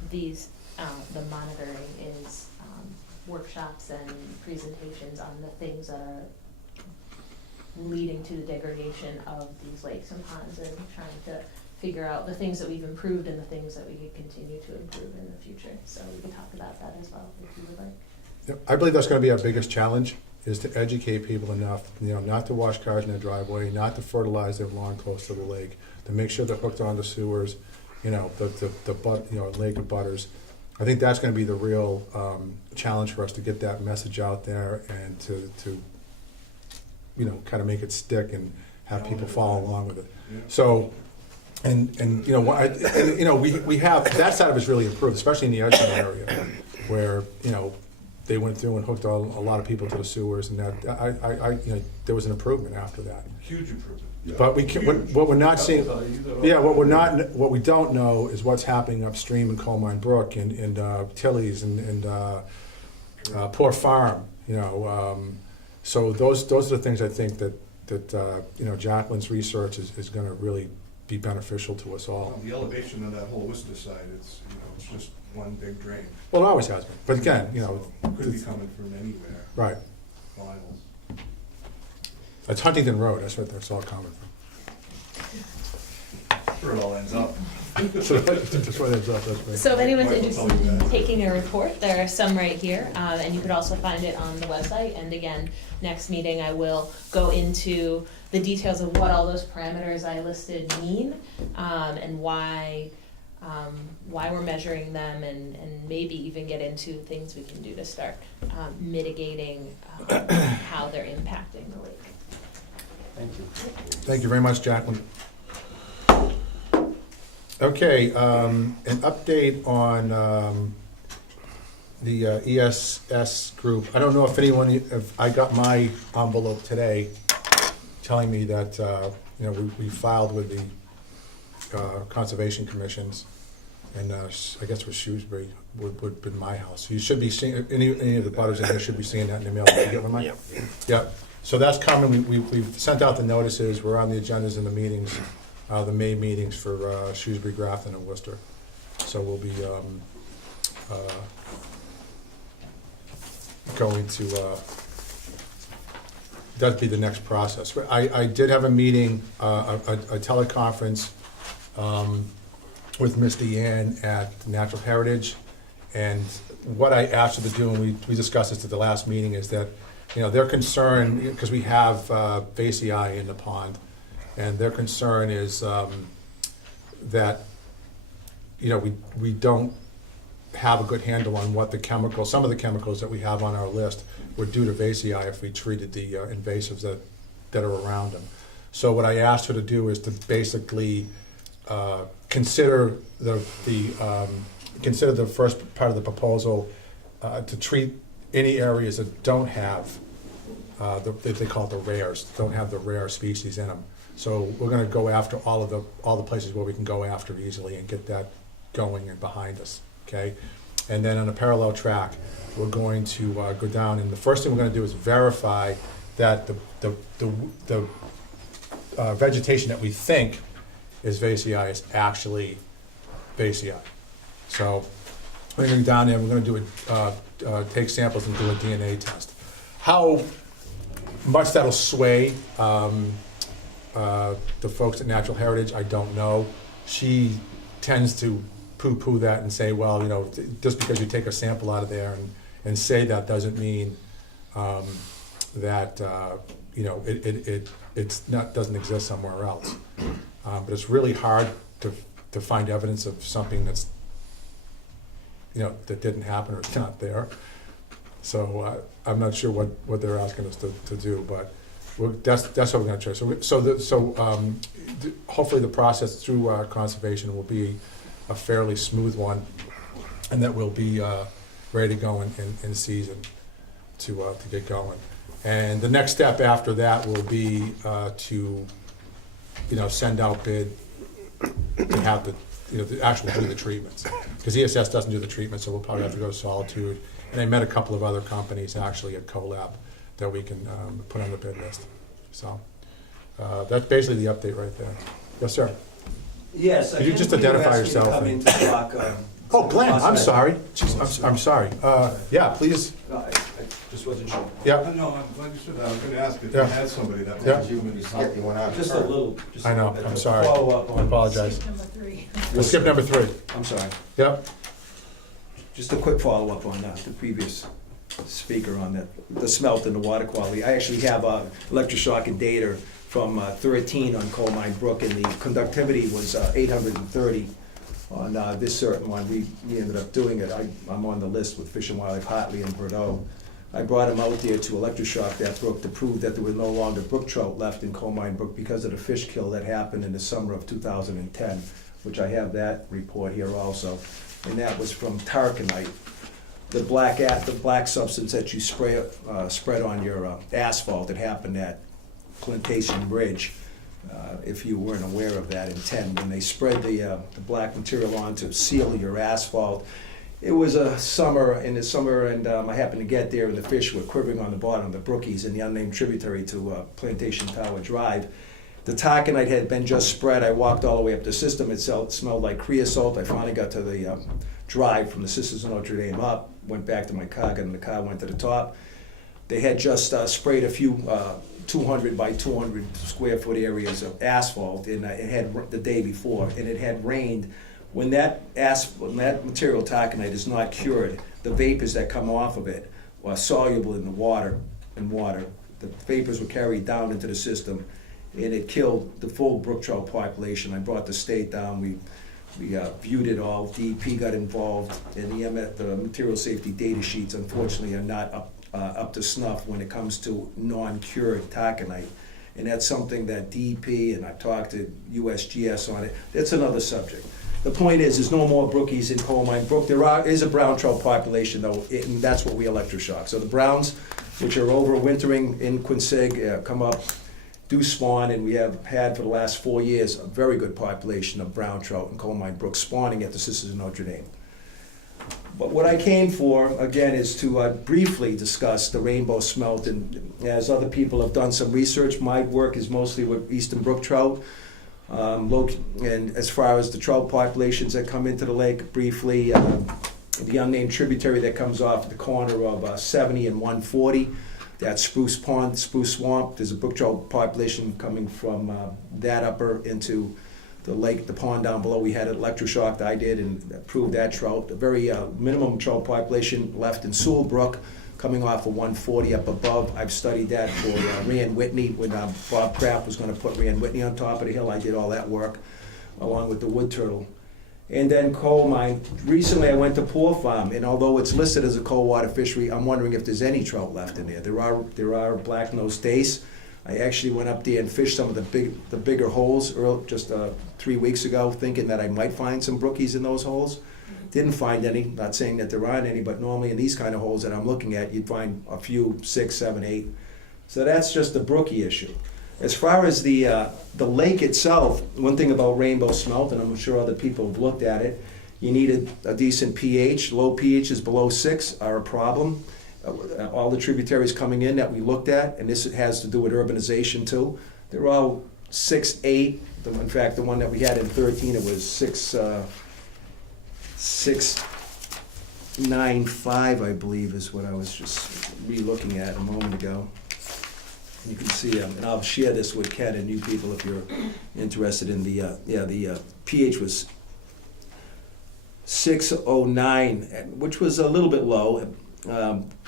these, the monitoring is workshops and presentations on the things that are leading to the degradation of these lakes and ponds, and trying to figure out the things that we've improved and the things that we could continue to improve in the future. So we can talk about that as well if you would like. Yep. I believe that's going to be our biggest challenge, is to educate people enough, you know, not to wash cars in their driveway, not to fertilize their lawn close to the lake, to make sure they're hooked onto sewers, you know, lake of butters. I think that's going to be the real challenge for us, to get that message out there and to you know, kind of make it stick and have people follow along with it. Yeah. So, and you know, we have, that side of it's really improved, especially in the Edgerton area, where, you know, they went through and hooked a lot of people to the sewers, and that, you know, there was an improvement after that. Huge improvement. But we can, what we're not seeing, yeah, what we don't know is what's happening upstream in Coal Mine Brook and Tilly's and Poor Farm, you know. So those are the things I think that you know, Jacqueline's research is going to really be beneficial to us all. The elevation of that whole Worcester side, it's, you know, it's just one big drain. Well, it always has been, but again, you know, So it could be coming from anywhere, right. miles. It's Huntington Road. That's what that's all coming from. Where it all ends up. So that's what it's up. That's right. So if anyone's Michael interested told you in that. taking a report, there are some right here, and you could also find it on the website. And again, next meeting I will go into the details of what all those parameters I listed mean, and why why we're measuring them, and maybe even get into things we can do to start mitigating how they're impacting the lake. Thank you. Thank you very much, Jacqueline. Okay, an update on the ESS group. I don't know if I got my envelope today telling me that, we filed with the Conservation Commissions, and I guess with Shrewsbury would be my house. You should be seeing, any of the butters in here should be seeing that in the mail. Did you get one, Mike? Yep. So that's coming. We've sent out the notices. We're on the agendas in the meetings, the May meetings for Shrewsbury, Grafton, and Worcester. So we'll be going to, that'd be the next process. I did have a meeting, a teleconference with Miss Deanne at Natural Heritage, and what I asked her to do, and we discussed this at the last meeting, is that, their concern, because we have Vasei in the pond, and their concern is that, we don't have a good handle on what the chemicals, some of the chemicals that we have on our list would do to Vasei if we treated the invasives that are around them. So what I asked her to do is to basically consider the first part of the proposal to treat any areas that don't have they call it the rares, don't have the rare species in them. So we're going to go after all the places where we can go after easily and get that going and behind us. Okay, and then on a parallel track, we're going to go down, and the first thing we're going to do is verify that the vegetation that we think is Vasei is actually Vasei. So we're going to go down there. We're going to take samples and do a DNA test. How much that'll sway the folks at Natural Heritage, I don't know. She tends to poo-poo that and say, well, just because you take a sample out of there and say that doesn't mean that doesn't exist somewhere else. But it's really hard to find evidence of something that's that didn't happen or it's not there. So I'm not sure what they're asking us to do, but that's what we're going to try. So hopefully the process through conservation will be a fairly smooth one, and that we'll be ready to go in season to get going. And the next step after that will be to send out bid to have the actual do the treatments, because ESS doesn't do the treatment, so we'll probably have to go to Solitude. And I met a couple of other companies actually at CoLab that we can put on the bid list. So that's basically the update right there. Yes, sir. Yes. Could you just identify yourself? Come in to talk, oh, Glenn, I'm sorry. Jeez, I'm sorry. Yeah, please. I just wasn't sure. Yeah. No, like you said, I was gonna ask if you Yeah. had somebody that Yeah. was human You skipped, you went out. Just a little. Just I know, a I'm sorry. Follow up on. I apologize. Number 3. We'll skip number 3. I'm sorry. Yep. Just a quick follow up on the previous speaker on the smelt and the water quality. I actually have electroshock and data from 13 on Coal Mine Brook, and the conductivity was 830 on this certain one. We ended up doing it. I'm on the list with Fish and Wildlife, Hartley, and Bordeaux. I brought him out there to electroshock that brook to prove that there was no longer brook trout left in Coal Mine Brook because of the fish kill that happened in the summer of 2010, which I have that report here also. And that was from tarcanite. The black substance that you spread on your asphalt that happened at Plantation Bridge, if you weren't aware of that in 10, when they spread the black material on to seal your asphalt. It was a summer, and I happened to get there, and the fish were quivering on the bottom of the brookies in the unnamed tributary to Plantation Tower Drive. The tarcanite had been just spread. I walked all the way up the system. It smelled like creosote. I finally got to the drive from the Sisters of Notre Dame up, went back to my car, got in the car, went to the top. They had just sprayed a few 200 by 200 square foot areas of asphalt, and it had the day before, and it had rained. When that material tarcanite is not cured, the vapors that come off of it are soluble in the water. The vapors were carried down into the system, and it killed the full brook trout population. I brought the state down. We We viewed it all, DEP got involved, and the material safety data sheets unfortunately are not up to snuff when it comes to non-cured taconite. And that's something that DEP, and I've talked to USGS on it, that's another subject. The point is, there's no more brookies in Coal Mine Brook. There is a brown trout population though, and that's what we electroshock. So the browns, which are overwintering in Quinsig, come up, do spawn, and we have had for the last 4 years a very good population of brown trout in Coal Mine Brook spawning at the Sisters of Notre Dame. But what I came for, again, is to briefly discuss the rainbow smelt, and as other people have done some research, my work is mostly with eastern brook trout. And as far as the trout populations that come into the lake, briefly, the unnamed tributary that comes off the corner of 70 and 140, that's Spruce Pond, Spruce Swamp. There's a brook trout population coming from that upper into the lake, the pond down below. We had it electroshocked, I did, and proved that trout. A very minimum trout population left in Sewell Brook, coming off of 140 up above. I've studied that for Rand Whitney. When Bob Kraft was going to put Rand Whitney on top of the hill, I did all that work, along with the wood turtle. And then coal mine. Recently I went to Poor Farm, and although it's listed as a cold water fishery, I'm wondering if there's any trout left in there. There are black-nosed dace. I actually went up there and fished some of the bigger holes just 3 weeks ago, thinking that I might find some brookies in those holes. Didn't find any, not saying that there aren't any, but normally in these kind of holes that I'm looking at, you'd find a few, 6, 7, 8. So that's just the brookie issue. As far as the lake itself, one thing about rainbow smelt, and I'm sure other people have looked at it, you need a decent pH. Low pHs below 6 are a problem. All the tributaries coming in that we looked at, and this has to do with urbanization too, they're all 6, 8. In fact, the one that we had in 13, it was 6.95, I believe, is what I was just re-looking at a moment ago. You can see, and I'll share this with Ken and you people if you're interested in the pH was 6.09, which was a little bit low,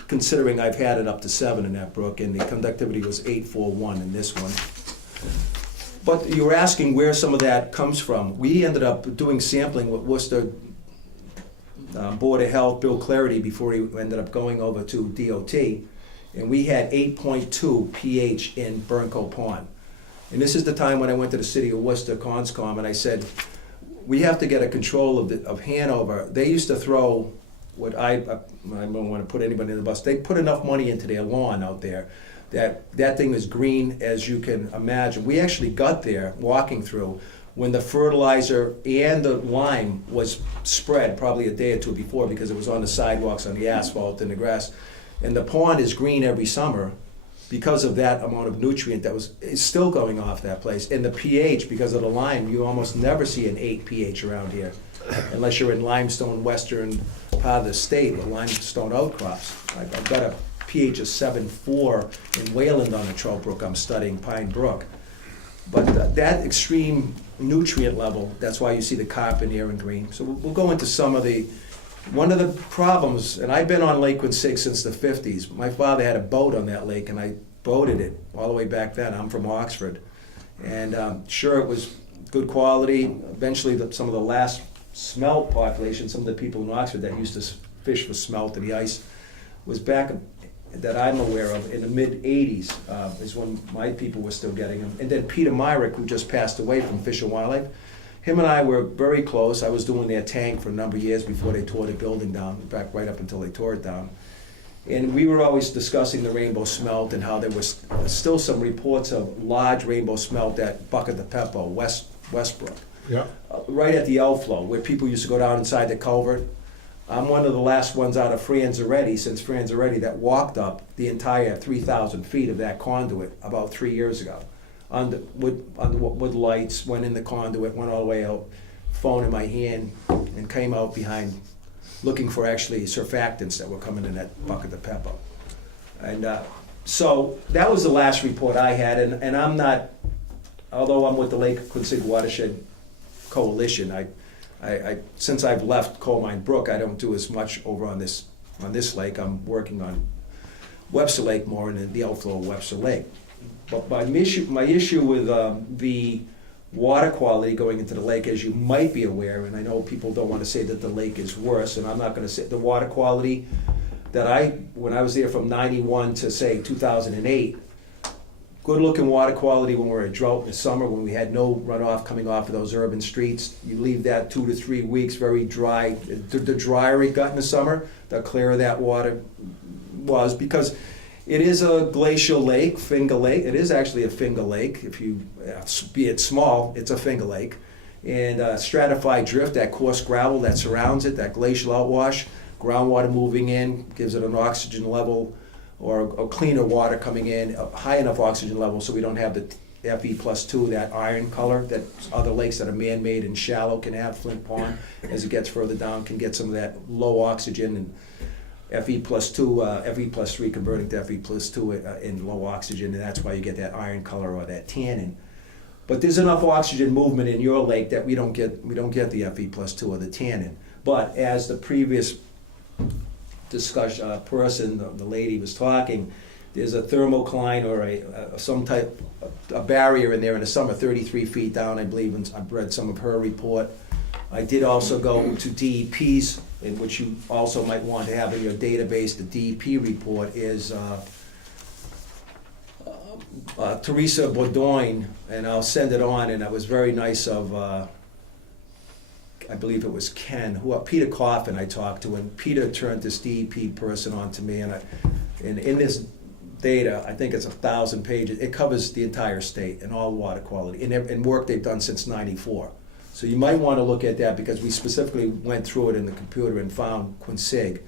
considering I've had it up to 7 in that brook, and the conductivity was 8.41 in this one. But you were asking where some of that comes from. We ended up doing sampling with Worcester Board of Health, Bill Clarity, before he ended up going over to DOT. And we had 8.2 pH in Burncoat Pond. And this is the time when I went to the city of Worcester, Conscom, and I said, we have to get a control of Hanover. They used to throw what I don't want to put anybody in the bus, they put enough money into their lawn out there that thing is green as you can imagine. We actually got there, walking through, when the fertilizer and the lime was spread probably a day or two before, because it was on the sidewalks, on the asphalt, and the grass. And the pond is green every summer because of that amount of nutrient that is still going off that place. And the pH, because of the lime, you almost never see an 8 pH around here, unless you're in limestone western part of the state with limestone outcrops. I've got a pH of 7.4 in Wayland on the Trout Brook. I'm studying Pine Brook. But that extreme nutrient level, that's why you see the carp in here in green. So we'll go into some of the, one of the problems, and I've been on Lake Quinsigamond since the 50s. My father had a boat on that lake, and I boated it all the way back then. I'm from Oxford. And sure, it was good quality. Eventually, some of the last smelt population, some of the people in Oxford that used to fish for smelt and the ice, was back, that I'm aware of, in the mid-'80s, is when my people were still getting them. And then Peter Myrick, who just passed away from Fish and Wildlife, him and I were very close. I was doing their tank for a number of years before they tore the building down, in fact, right up until they tore it down. And we were always discussing the rainbow smelt and how there was still some reports of large rainbow smelt at Bucket the Peppo, Westbrook. Yeah. Right at the outflow, where people used to go down inside the culvert. I'm one of the last ones out of Franzaretti, since Franzaretti, that walked up the entire 3,000 feet of that conduit about 3 years ago. With lights, went in the conduit, went all the way out, phone in my hand, and came out behind looking for actually surfactants that were coming in that Bucket of Peppo. And so that was the last report I had, and I'm not, although I'm with the Lake Quinsigamond Watershed Coalition, I since I've left Coal Mine Brook, I don't do as much over on this lake. I'm working on Webster Lake more, and the outflow of Webster Lake. But my issue with the water quality going into the lake, as you might be aware, and I know people don't want to say that the lake is worse, and I'm not going to say the water quality that when I was there from 91 to say 2008, good looking water quality when we're at drought in the summer, when we had no runoff coming off of those urban streets. You leave that 2 to 3 weeks very dry. The drier it got in the summer, the clearer that water was, because it is a glacial lake, finger lake. It is actually a finger lake. If you, be it small, it's a finger lake. And stratified drift, that coarse gravel that surrounds it, that glacial outwash, groundwater moving in, gives it an oxygen level or a cleaner water coming in, a high enough oxygen level so we don't have the Fe+2, that iron color that other lakes that are man-made and shallow can have. Flint Pond, as it gets further down, can get some of that low oxygen and Fe+2, Fe+3 converting to Fe+2 in low oxygen, and that's why you get that iron color or that tannin. But there's enough oxygen movement in your lake that we don't get the Fe+2 or the tannin. But as the previous discussion person, the lady was talking, there's a thermocline or some type a barrier in there in the summer, 33 feet down, I believe, and I've read some of her report. I did also go to DEP's, in which you also might want to have in your database. The DEP report is Teresa Bourdoin, and I'll send it on, and it was very nice of I believe it was Ken, Peter Coffin I talked to, and Peter turned this DEP person on to me, and in this data, I think it's 1,000 pages, it covers the entire state and all water quality, and work they've done since '94. So you might want to look at that, because we specifically went through it in the computer and found Quinsig,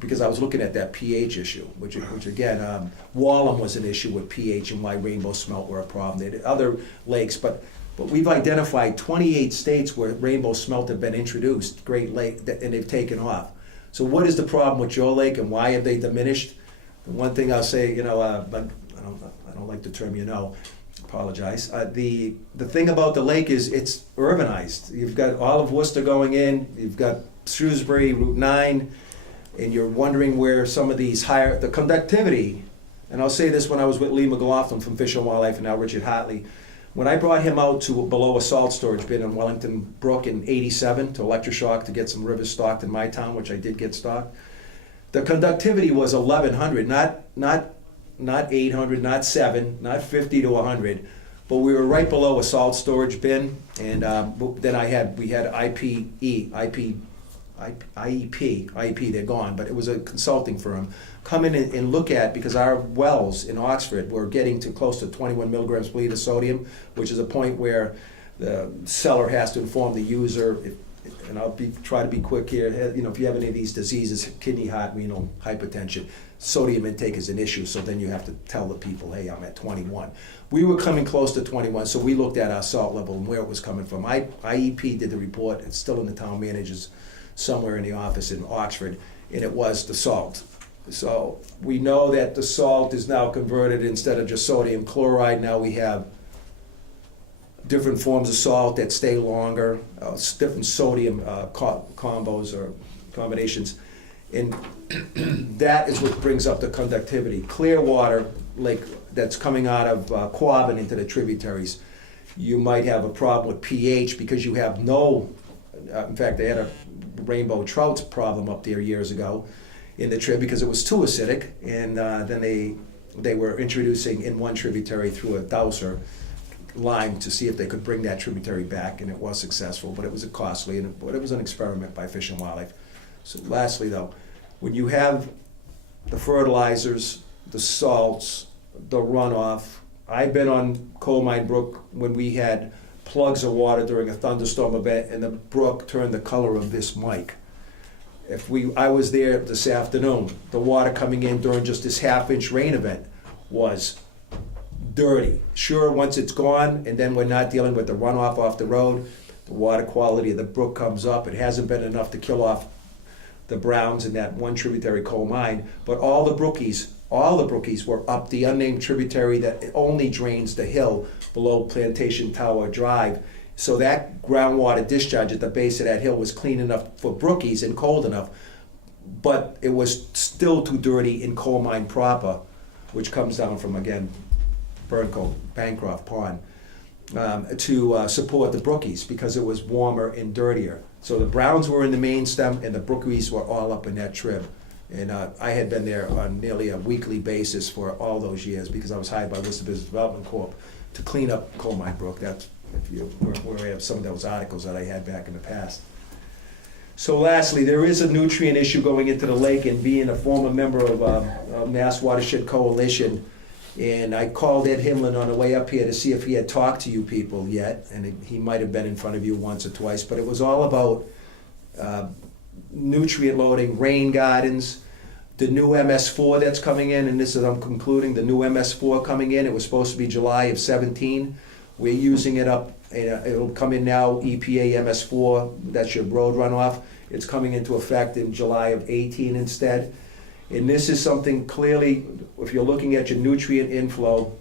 because I was looking at that pH issue, which again, Wallam was an issue with pH and why rainbow smelt were a problem. They had other lakes, but we've identified 28 states where rainbow smelt have been introduced, Great Lake, and they've taken off. So what is the problem with your lake, and why have they diminished? The one thing I'll say, but I don't like the term, apologize. The thing about the lake is it's urbanized. You've got all of Worcester going in, you've got Shrewsbury, Route 9, and you're wondering where some of these the conductivity, and I'll say this, when I was with Lee McLaughlin from Fish and Wildlife and now Richard Hartley, when I brought him out to below a salt storage bin in Wellington Brook in '87 to electroshock to get some rivers stocked in my town, which I did get stocked, the conductivity was 1,100, not 800, not 7, not 50 to 100, but we were right below a salt storage bin, and then we had IEP, they're gone, but it was a consulting firm, come in and look at, because our wells in Oxford were getting to close to 21 milligrams per liter sodium, which is a point where the seller has to inform the user, and I'll try to be quick here, if you have any of these diseases, kidney, heart, renal, hypertension, sodium intake is an issue, so then you have to tell the people, hey, I'm at 21. We were coming close to 21, so we looked at our salt level and where it was coming from. IEP did the report, it's still in the town manager's somewhere in the office in Oxford, and it was the salt. So we know that the salt is now converted, instead of just sodium chloride, now we have different forms of salt that stay longer, different sodium combos or combinations, and that is what brings up the conductivity. Clear water, like that's coming out of Quabbin into the tributaries, you might have a problem with pH because you have no, in fact they had a rainbow trout problem up there years ago in the trib because it was too acidic, and then they were introducing in one tributary through a dowser lime to see if they could bring that tributary back, and it was successful, but it was costly, but it was an experiment by Fish and Wildlife. So lastly though, when you have the fertilizers, the salts, the runoff, I've been on Coal Mine Brook when we had plugs of water during a thunderstorm event and the brook turned the color of this mic. I was there this afternoon, the water coming in during just this half-inch rain event was dirty. Sure, once it's gone and then we're not dealing with the runoff off the road, the water quality of the brook comes up. It hasn't been enough to kill off the browns in that one tributary coal mine, but all the brookies were up the unnamed tributary that only drains the hill below Plantation Tower Drive. So that groundwater discharge at the base of that hill was clean enough for brookies and cold enough, but it was still too dirty in coal mine proper, which comes down from, again, Burncoat, Bancroft Pond. to support the brookies because it was warmer and dirtier. So the browns were in the main stem and the brookies were all up in that trib. And I had been there on nearly a weekly basis for all those years because I was hired by Worcester Business Development Corp. to clean up Coal Mine Brook. That's, if you were aware of some of those articles that I had back in the past. So lastly, there is a nutrient issue going into the lake, and being a former member of Mass Watershed Coalition, and I called Ed Himlin on the way up here to see if he had talked to you people yet, and he might have been in front of you once or twice, but it was all about nutrient loading, rain gardens, the new MS4 that's coming in, and this is, I'm concluding, the new MS4 coming in. It was supposed to be July of 17. We're using it up, it'll come in now, EPA MS4, that's your road runoff. It's coming into effect in July of 18 instead. And this is something clearly, if you're looking at your nutrient inflow,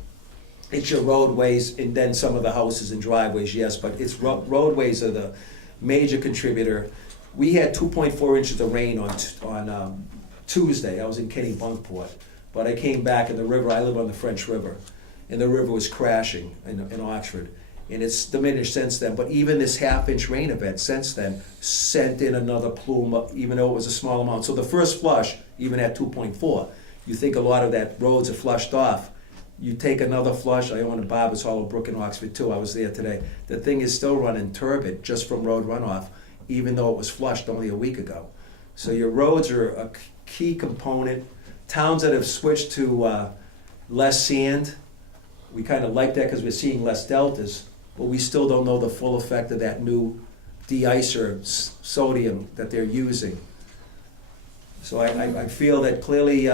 it's your roadways and then some of the houses and driveways, yes, but it's roadways are the major contributor. We had 2.4 inches of rain on Tuesday. I was in Kennebunkport, but I came back in the river. I live on the French River, and the river was crashing in Oxford, and it's diminished since then. But even this half-inch rain event since then sent in another plume, even though it was a small amount. So the first flush, even at 2.4, you think a lot of that roads are flushed off. You take another flush. I own a Barber's Hollow Brook in Oxford too. I was there today. The thing is still running turbid just from road runoff, even though it was flushed only a week ago. So your roads are a key component. Towns that have switched to less sand, we kind of like that because we're seeing less deltas, but we still don't know the full effect of that new de-icer sodium that they're using. So I feel that clearly,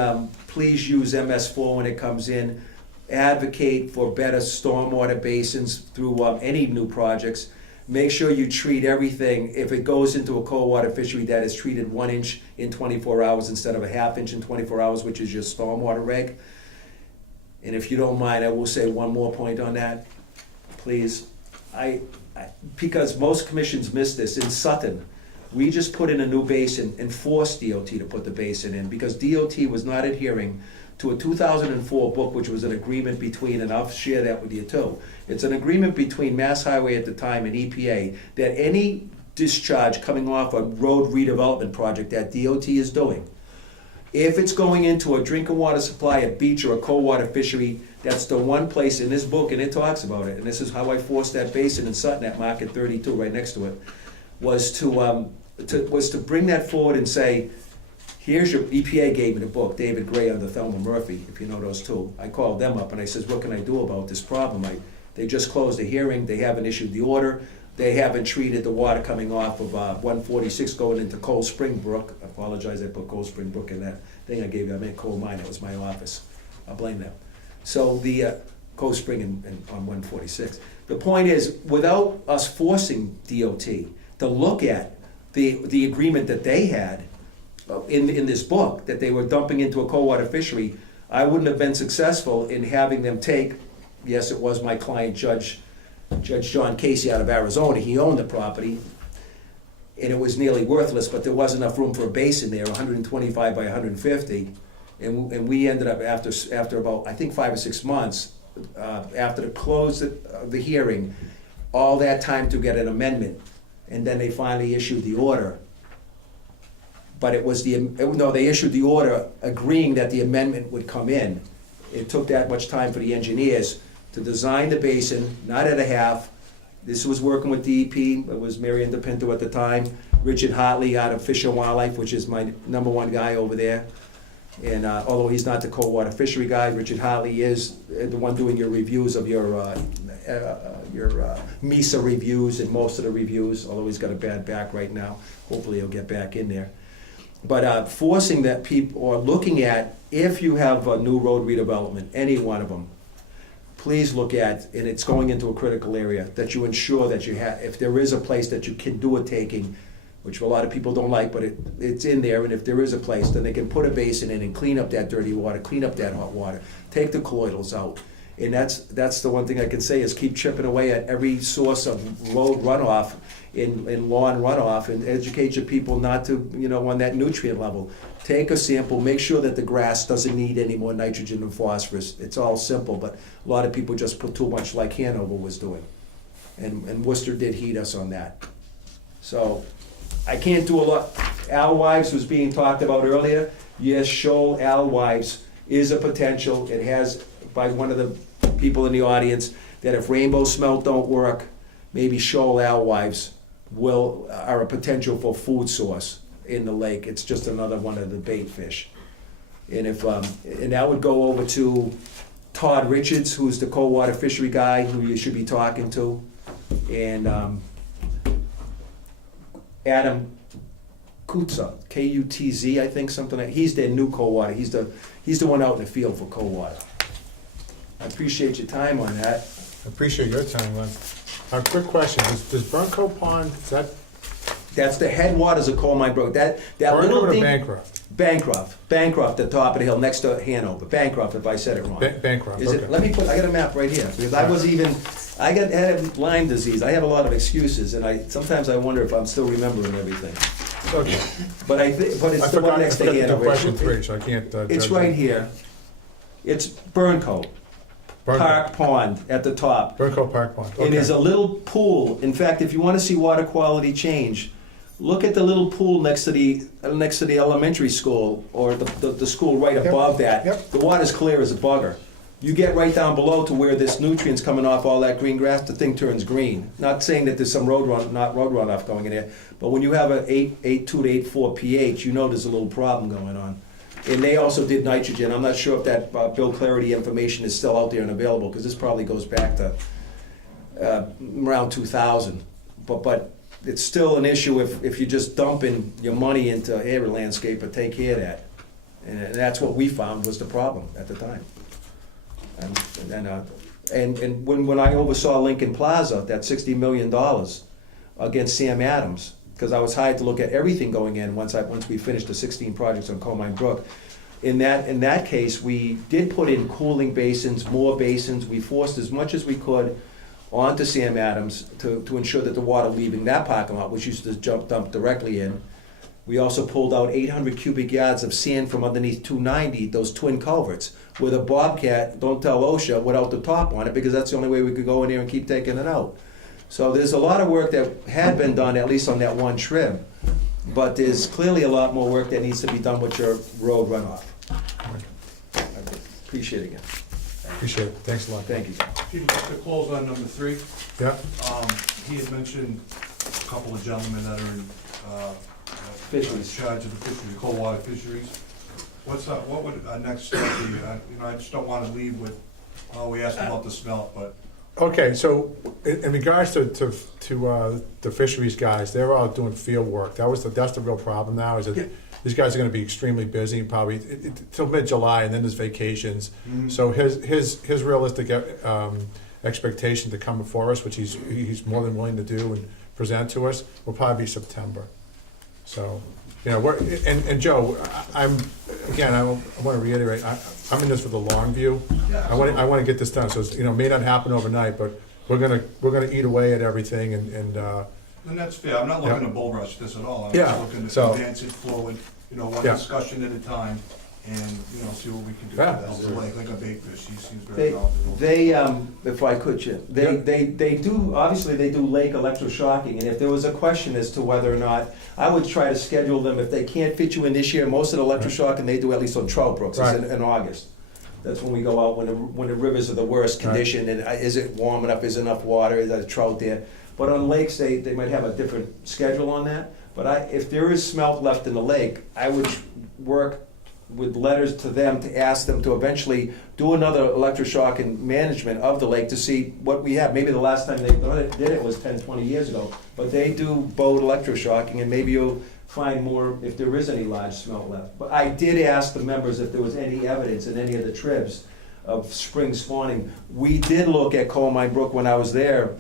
please use MS4 when it comes in. Advocate for better stormwater basins through any new projects. Make sure you treat everything, if it goes into a cold water fishery, that is treated 1 inch in 24 hours instead of a half inch in 24 hours, which is your stormwater reg. And if you don't mind, I will say one more point on that, please. Because most commissions miss this, in Sutton, we just put in a new basin and forced DOT to put the basin in because DOT was not adhering to a 2004 book, which was an agreement between, and I'll share that with you too. It's an agreement between Mass Highway at the time and EPA that any discharge coming off a road redevelopment project that DOT is doing, if it's going into a drinking water supply, a beach, or a cold water fishery, that's the one place in this book, and it talks about it, and this is how I forced that basin in Sutton at Market 32, right next to it, was to bring that forward and say, here's your, EPA gave me the book, David Gray under Thelma Murphy, if you know those two. I called them up and I says, what can I do about this problem? They just closed the hearing, they haven't issued the order, they haven't treated the water coming off of 146 going into Cold Spring Brook. I apologize, I put Cold Spring Brook in that thing I gave you. I meant Coal Mine, it was my office. I'll blame them. So the Cold Spring on 146. The point is, without us forcing DOT to look at the agreement that they had in this book, that they were dumping into a cold water fishery, I wouldn't have been successful in having them take, yes, it was my client, Judge John Casey out of Arizona. He owned the property, and it was nearly worthless, but there wasn't enough room for a basin there, 125 by 150. And we ended up, after about, I think, 5 or 6 months, after the close of the hearing, all that time to get an amendment, and then they finally issued the order. But it was they issued the order agreeing that the amendment would come in. It took that much time for the engineers to design the basin, not at a half. This was working with DEP, it was Marion DePinto at the time, Richard Hartley out of Fish and Wildlife, which is my #1 guy over there. And although he's not the cold water fishery guy, Richard Hartley is the one doing your reviews of your MESA reviews and most of the reviews, although he's got a bad back right now. Hopefully he'll get back in there. But forcing that people, or looking at, if you have a new road redevelopment, any one of them, please look at, and it's going into a critical area, that you ensure that you have, if there is a place that you can do a taking, which a lot of people don't like, but it's in there, and if there is a place, then they can put a basin in and clean up that dirty water, clean up that hot water, take the colloidals out. And that's the one thing I can say, is keep chipping away at every source of road runoff in lawn runoff, and educate your people not to, on that nutrient level. Take a sample, make sure that the grass doesn't need any more nitrogen and phosphorus. It's all simple, but a lot of people just put too much, like Hanover was doing. and Worcester did heed us on that. So, I can't do a lot. Alewives was being talked about earlier. Yes, shoal alewives is a potential. It has, by one of the people in the audience, that if rainbow smelt don't work, maybe shoal alewives are a potential for food source in the lake. It's just another one of the bait fish. And and that would go over to Todd Richards, who's the cold water fishery guy, who you should be talking to, and Adam Kutza, Kutz, I think, something like. He's their new cold water. He's the one out in the field for cold water. I appreciate your time on that. I appreciate your time, Len. A quick question, does Burncoat Pond, is that That's the headwaters of Coal Mine Brook. That little Burncoat or thing. Bancroft? Bancroft, the top of the hill, next to Hanover. Bancroft, if I said it wrong. Bancroft, Is it? okay. Let me put. I got a map right here because I had Lyme disease. I have a lot of excuses, and sometimes I wonder if I'm still remembering everything. Okay. But it's the one next to I forgot to do Hanover. question 3, so I can't. It's judge right it. here. It's Burncoat Park Pond at the top. Burncoat Park Pond, And there's okay. a little pool. In fact, if you want to see water quality change, look at the little pool next to the elementary school, or the school right Yep, above that. yep. The water's clear as a bugger. You get right down below to where this nutrient's coming off all that green grass, the thing turns green. Not saying that there's some road runoff going in there, but when you have a 8.2 to 8.4 pH, you know there's a little problem going on. And they also did nitrogen. I'm not sure if that Bill Clarity information is still out there and available, because this probably goes back to around 2000. But it's still an issue if you're just dumping your money into every landscaper. Take care of that. And that's what we found was the problem at the time. And when I oversaw Lincoln Plaza, that $60 million against Sam Adams, because I was hired to look at everything going in once we finished the 16 projects on Coal Mine Brook. In that case, we did put in cooling basins, more basins. We forced as much as we could onto Sam Adams to ensure that the water leaving that parking lot, which used to dump directly in. We also pulled out 800 cubic yards of sand from underneath 290, those twin culverts, with a bobcat, don't tell OSHA, without the top on it, because that's the only way we could go in there and keep taking it out. So there's a lot of work that had been done, at least on that one trip, but there's clearly a lot more work that needs to be done with your road runoff. I appreciate it again. Appreciate it, thanks a lot. Thank you. Chief, just to close on number 3, Yeah, he had mentioned a couple of gentlemen that are in Fisheries. charge of the fisheries, cold water fisheries. What would our next step be? I just don't want to leave with, we asked about the smelt, but okay, so in regards to the fisheries guys, they're all doing field work. That's the real problem now, is that these guys are gonna be extremely busy, probably till mid-July, and then there's vacations. So his realistic expectation to come before us, which he's more than willing to do and present to us, will probably be September. So, and Joe, I want to reiterate, I'm in this for the long view. I want to get this done, so it's, it may not happen overnight, but we're gonna eat away at everything, and that's fair. I'm not looking to bull rush this at all. I'm Yeah, just looking so- to advance it forward, one Yeah. discussion at a time, and, see what we can do. Yeah. That's like a bait fish. He seems very knowledgeable. They if I could, Jim, they do, obviously they do lake electroshocking, and if there was a question as to whether or not, I would try to schedule them, if they can't fit you in this year, most of the electroshocking they do at least on trout brooks, is in August. That's when we go out, when the rivers are the worst condition, and is it warm enough, is enough water, is there trout there? But on lakes, they might have a different schedule on that, but if there is smelt left in the lake, I would work with letters to them to ask them to eventually do another electroshock and management of the lake to see what we have. Maybe the last time they did it was 10, 20 years ago, but they do boat electroshocking, and maybe you'll find more if there is any large smelt left. But I did ask the members if there was any evidence in any of the tribs of spring spawning. We did look at Coal Mine Brook when I was there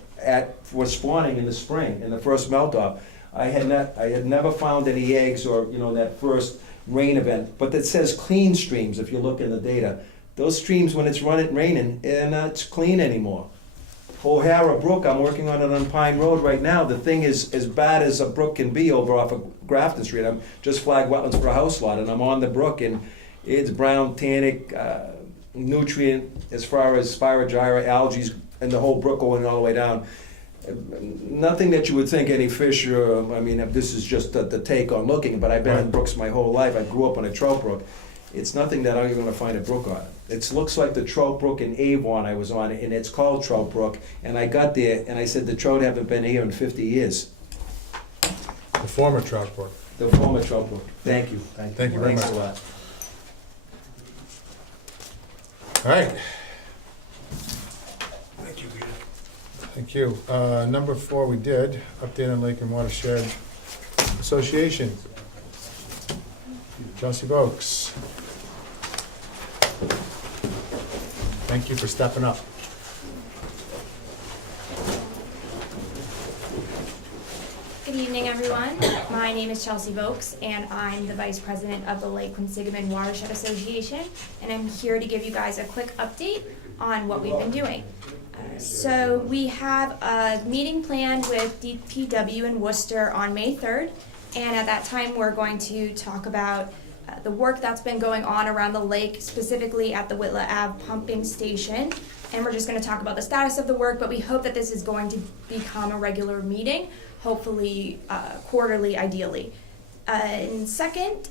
for spawning in the spring, in the first melt-off. I had never found any eggs or, that first rain event, but that says clean streams if you look in the data. Those streams, when it's raining, they're not clean anymore. O'Hara Brook, I'm working on it on Pine Road right now. The thing is as bad as a brook can be over off of Grafton Street. I'm just flagged wetlands for a house lot, and I'm on the brook, and it's brown, tannic, nutrient as far as spirogyra, algae, and the whole brook going all the way down. Nothing that you would think any fish, I mean, this is just the take on looking, but I've been in brooks my whole life. I grew up on a trout brook. It's nothing that you're gonna find a brook on. It looks like the trout brook in Avon I was on, and it's called Trout Brook. And I got there, and I said, the trout haven't been here in 50 years. The former trout brook. The former trout brook. Thank you. Thank you very Thanks much. a lot. All right, Thank you, Peter. thank you. Number 4, we did, update on Lake and Watershed Association. Chelsea Vokes. Thank you for stepping up. Good evening, everyone. My name is Chelsea Vokes, and I'm the Vice President of the Lake Quinsigamond Watershed Association, and I'm here to give you guys a quick update on what we've been doing. So we have a meeting planned with DPW in Worcester on May 3rd, and at that time, we're going to talk about the work that's been going on around the lake, specifically at the Whitla Ave pumping station. And we're just going to talk about the status of the work, but we hope that this is going to become a regular meeting, hopefully quarterly, ideally. And second,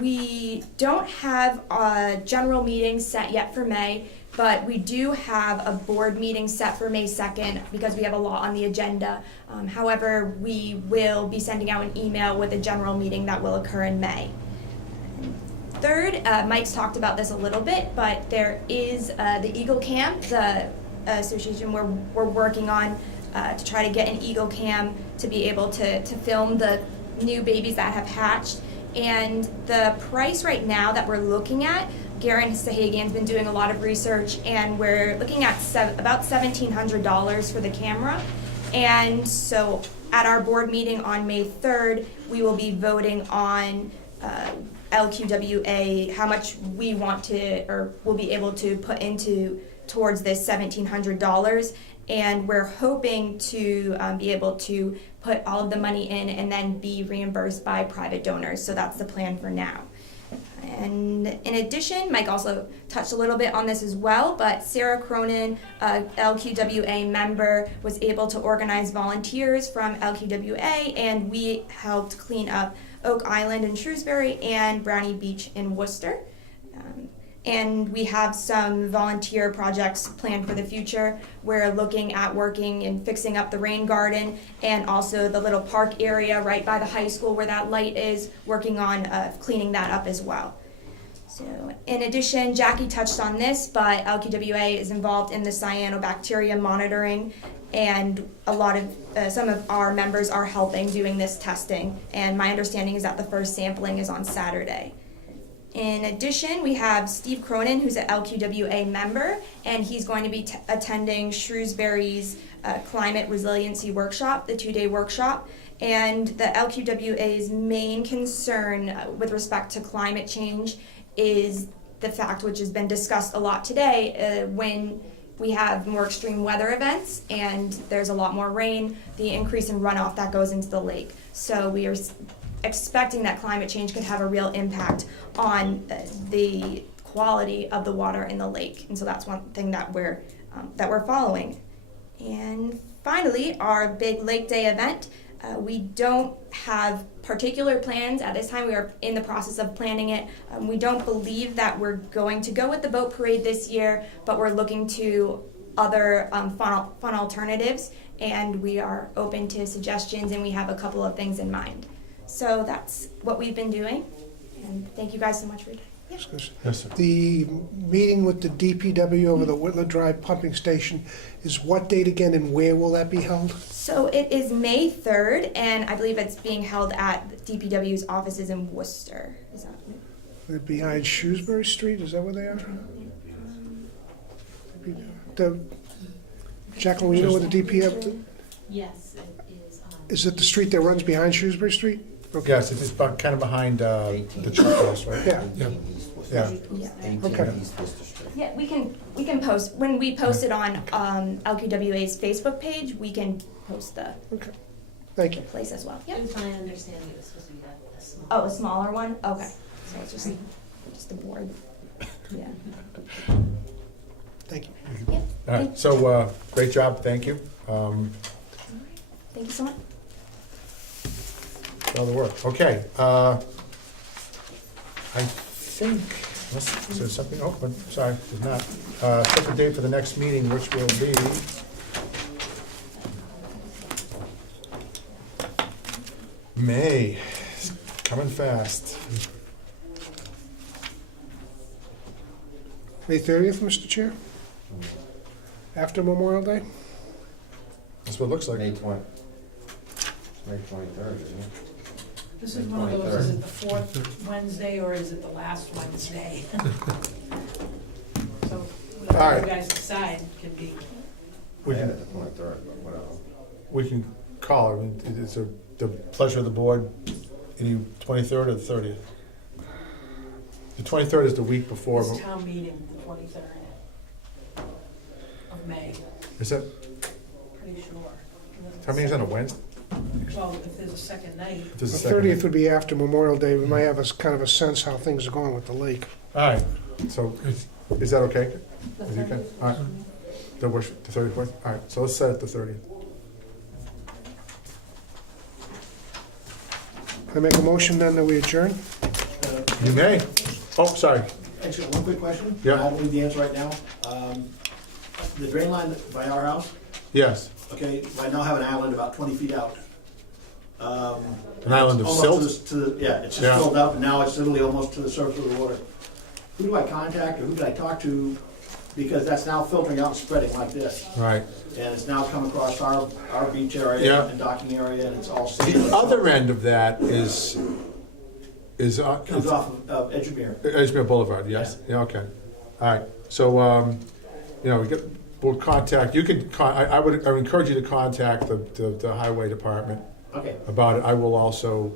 we don't have a general meeting set yet for May, but we do have a board meeting set for May 2nd because we have a lot on the agenda. However, we will be sending out an email with a general meeting that will occur in May. Third, Mike's talked about this a little bit, but there is the Eagle Cam, the association we're working on to try to get an Eagle Cam to be able to film the new babies that have hatched. And the price right now that we're looking at, Garen Sahagan's been doing a lot of research, and we're looking at about $1,700 for the camera. And so at our board meeting on May 3rd, we will be voting on LQWA, how much we want to, or will be able to put into towards this $1,700. And we're hoping to be able to put all of the money in and then be reimbursed by private donors. So that's the plan for now. And in addition, Mike also touched a little bit on this as well, but Sarah Cronin, LQWA member, was able to organize volunteers from LQWA, and we helped clean up Oak Island in Shrewsbury and Brownie Beach in Worcester. And we have some volunteer projects planned for the future. We're looking at working and fixing up the rain garden and also the little park area right by the high school where that light is, working on cleaning that up as well. So in addition, Jackie touched on this, but LQWA is involved in the cyanobacteria monitoring, and a lot of some of our members are helping doing this testing, and my understanding is that the first sampling is on Saturday. In addition, we have Steve Cronin, who's an LQWA member, and he's going to be attending Shrewsbury's Climate Resiliency Workshop, the 2-day workshop. And the LQWA's main concern with respect to climate change is the fact, which has been discussed a lot today, when we have more extreme weather events and there's a lot more rain, the increase in runoff that goes into the lake. So we are expecting that climate change could have a real impact on the quality of the water in the lake, and so that's one thing that we're following. And finally, our big Lake Day event. We don't have particular plans at this time. We are in the process of planning it. We don't believe that we're going to go with the boat parade this year, but we're looking to other fun alternatives, and we are open to suggestions, and we have a couple of things in mind. So that's what we've been doing, and thank you guys so much for your time. Yes, sir. The meeting with the DPW over the Whitla Drive pumping station is what date again, and where will that be held? So it is May 3rd, and I believe it's being held at DPW's offices in Worcester. Is that They're behind Shrewsbury Street, is that where they are? The Jacqueline, you know where the DPW, Yes, it is. is it the street that runs behind Shrewsbury Street? Okay. Yes, it's kind of behind the church house, right? Yeah. Yeah. Yeah. Yeah. Okay. Yeah, we can post when we post it on LQWA's Facebook page. We can post the Okay. Thank you. place as well. It Yep. was my understanding it was supposed to be a small. Oh, a smaller one. Okay, so it's just a board. Yeah. Thank you. Yep. All right, so, great job, thank you. Thank you so much. All the work. Okay, I think, is there something, oh, but, sorry, there's not. Set the date for the next meeting, which will be May. It's coming fast. May 30th, Mr. Chair? After Memorial Day? That's what it looks like. May 23rd, isn't it? This is one of those, is it the fourth Wednesday or is it the last Wednesday? So All whatever right. you guys decide can be. We Yeah, can, the 23rd, but whatever. we can call it. I mean, it's the pleasure of the board. Any 23rd or the 30th? The 23rd is the week before. It's town meeting, the 23rd of May, Is that, pretty sure. how many is on a Wednesday? Well, if there's a second night, If there's The a second- 30th would be after Memorial Day. We might have a kind of a sense how things are going with the lake. All right, so is that okay? Is it okay? All right. That works, the 31st? All right, so let's set it the 30th. I make a motion then that we adjourn? You may. Oh, sorry. Actually, one quick question. Yeah. I don't believe the answer right now. The drain line by our house, Yes, okay, I now have an island about 20 feet out. an island of Almost silt? to the- yeah, it's Yeah. just filled up, and now it's literally almost to the surface of the water. Who do I contact, or who can I talk to? Because that's now filtering out and spreading like this. Right. And it's now come across our beach area Yeah. and docking area, and it's all The safe. other end of that is Comes off of Edgemere. Edgemere Boulevard, yes? Yeah, okay. All right, so, you know, we'll contact, you can, I would encourage you to contact the highway department Okay. about it. I will also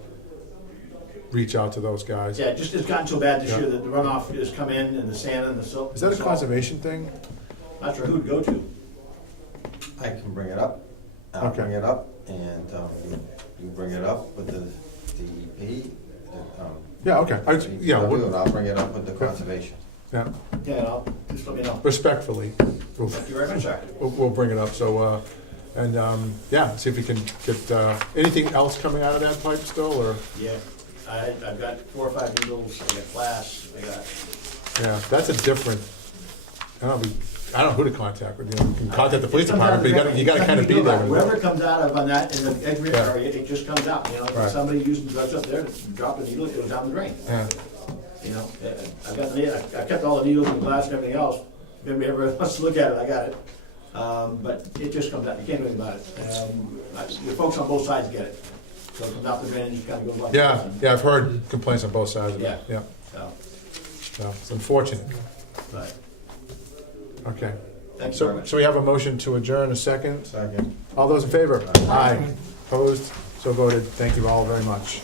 reach out to those guys. Yeah, just it's gotten so bad this Yeah. year that the runoff has come in and the sand and the silt. Is that a salt. conservation thing? Not sure who to go to. I can bring it up. I'll Okay. bring it up, and you bring it up with the DEP. Yeah, okay. Yeah, And I'll bring it up with the conservation. yeah, Yeah, and I'll, just let me know. respectfully, we'll, Thank you very much, sir. we'll bring it up, so, and, yeah, see if we can get, anything else coming out of that pipe still, or, Yeah, I've got 4 or 5 needles, I got glass, I got. yeah, that's a different, I don't know who to contact, but, you know, you can contact the police department, but you gotta kind of be there. Whatever it comes out of on that, in the Edgemere Yeah. area, it just comes out, you know, Right. if somebody using drugs up there, drop a needle, it goes down the drain. Yeah, You know, I've got I kept all the needles and glass and everything else, if anybody ever wants to look at it, I got it. But it just comes out, you can't do anything about it. The folks on both sides get it, so it comes out the drain and just kind of goes like. yeah, this. yeah, I've heard complaints on both sides of it, Yeah. yeah, So, so, it's unfortunate, but, okay. thank you very So, much. so we have a motion to adjourn, a second? Second. All those in favor? Aye. Opposed? So voted. Thank you all very much.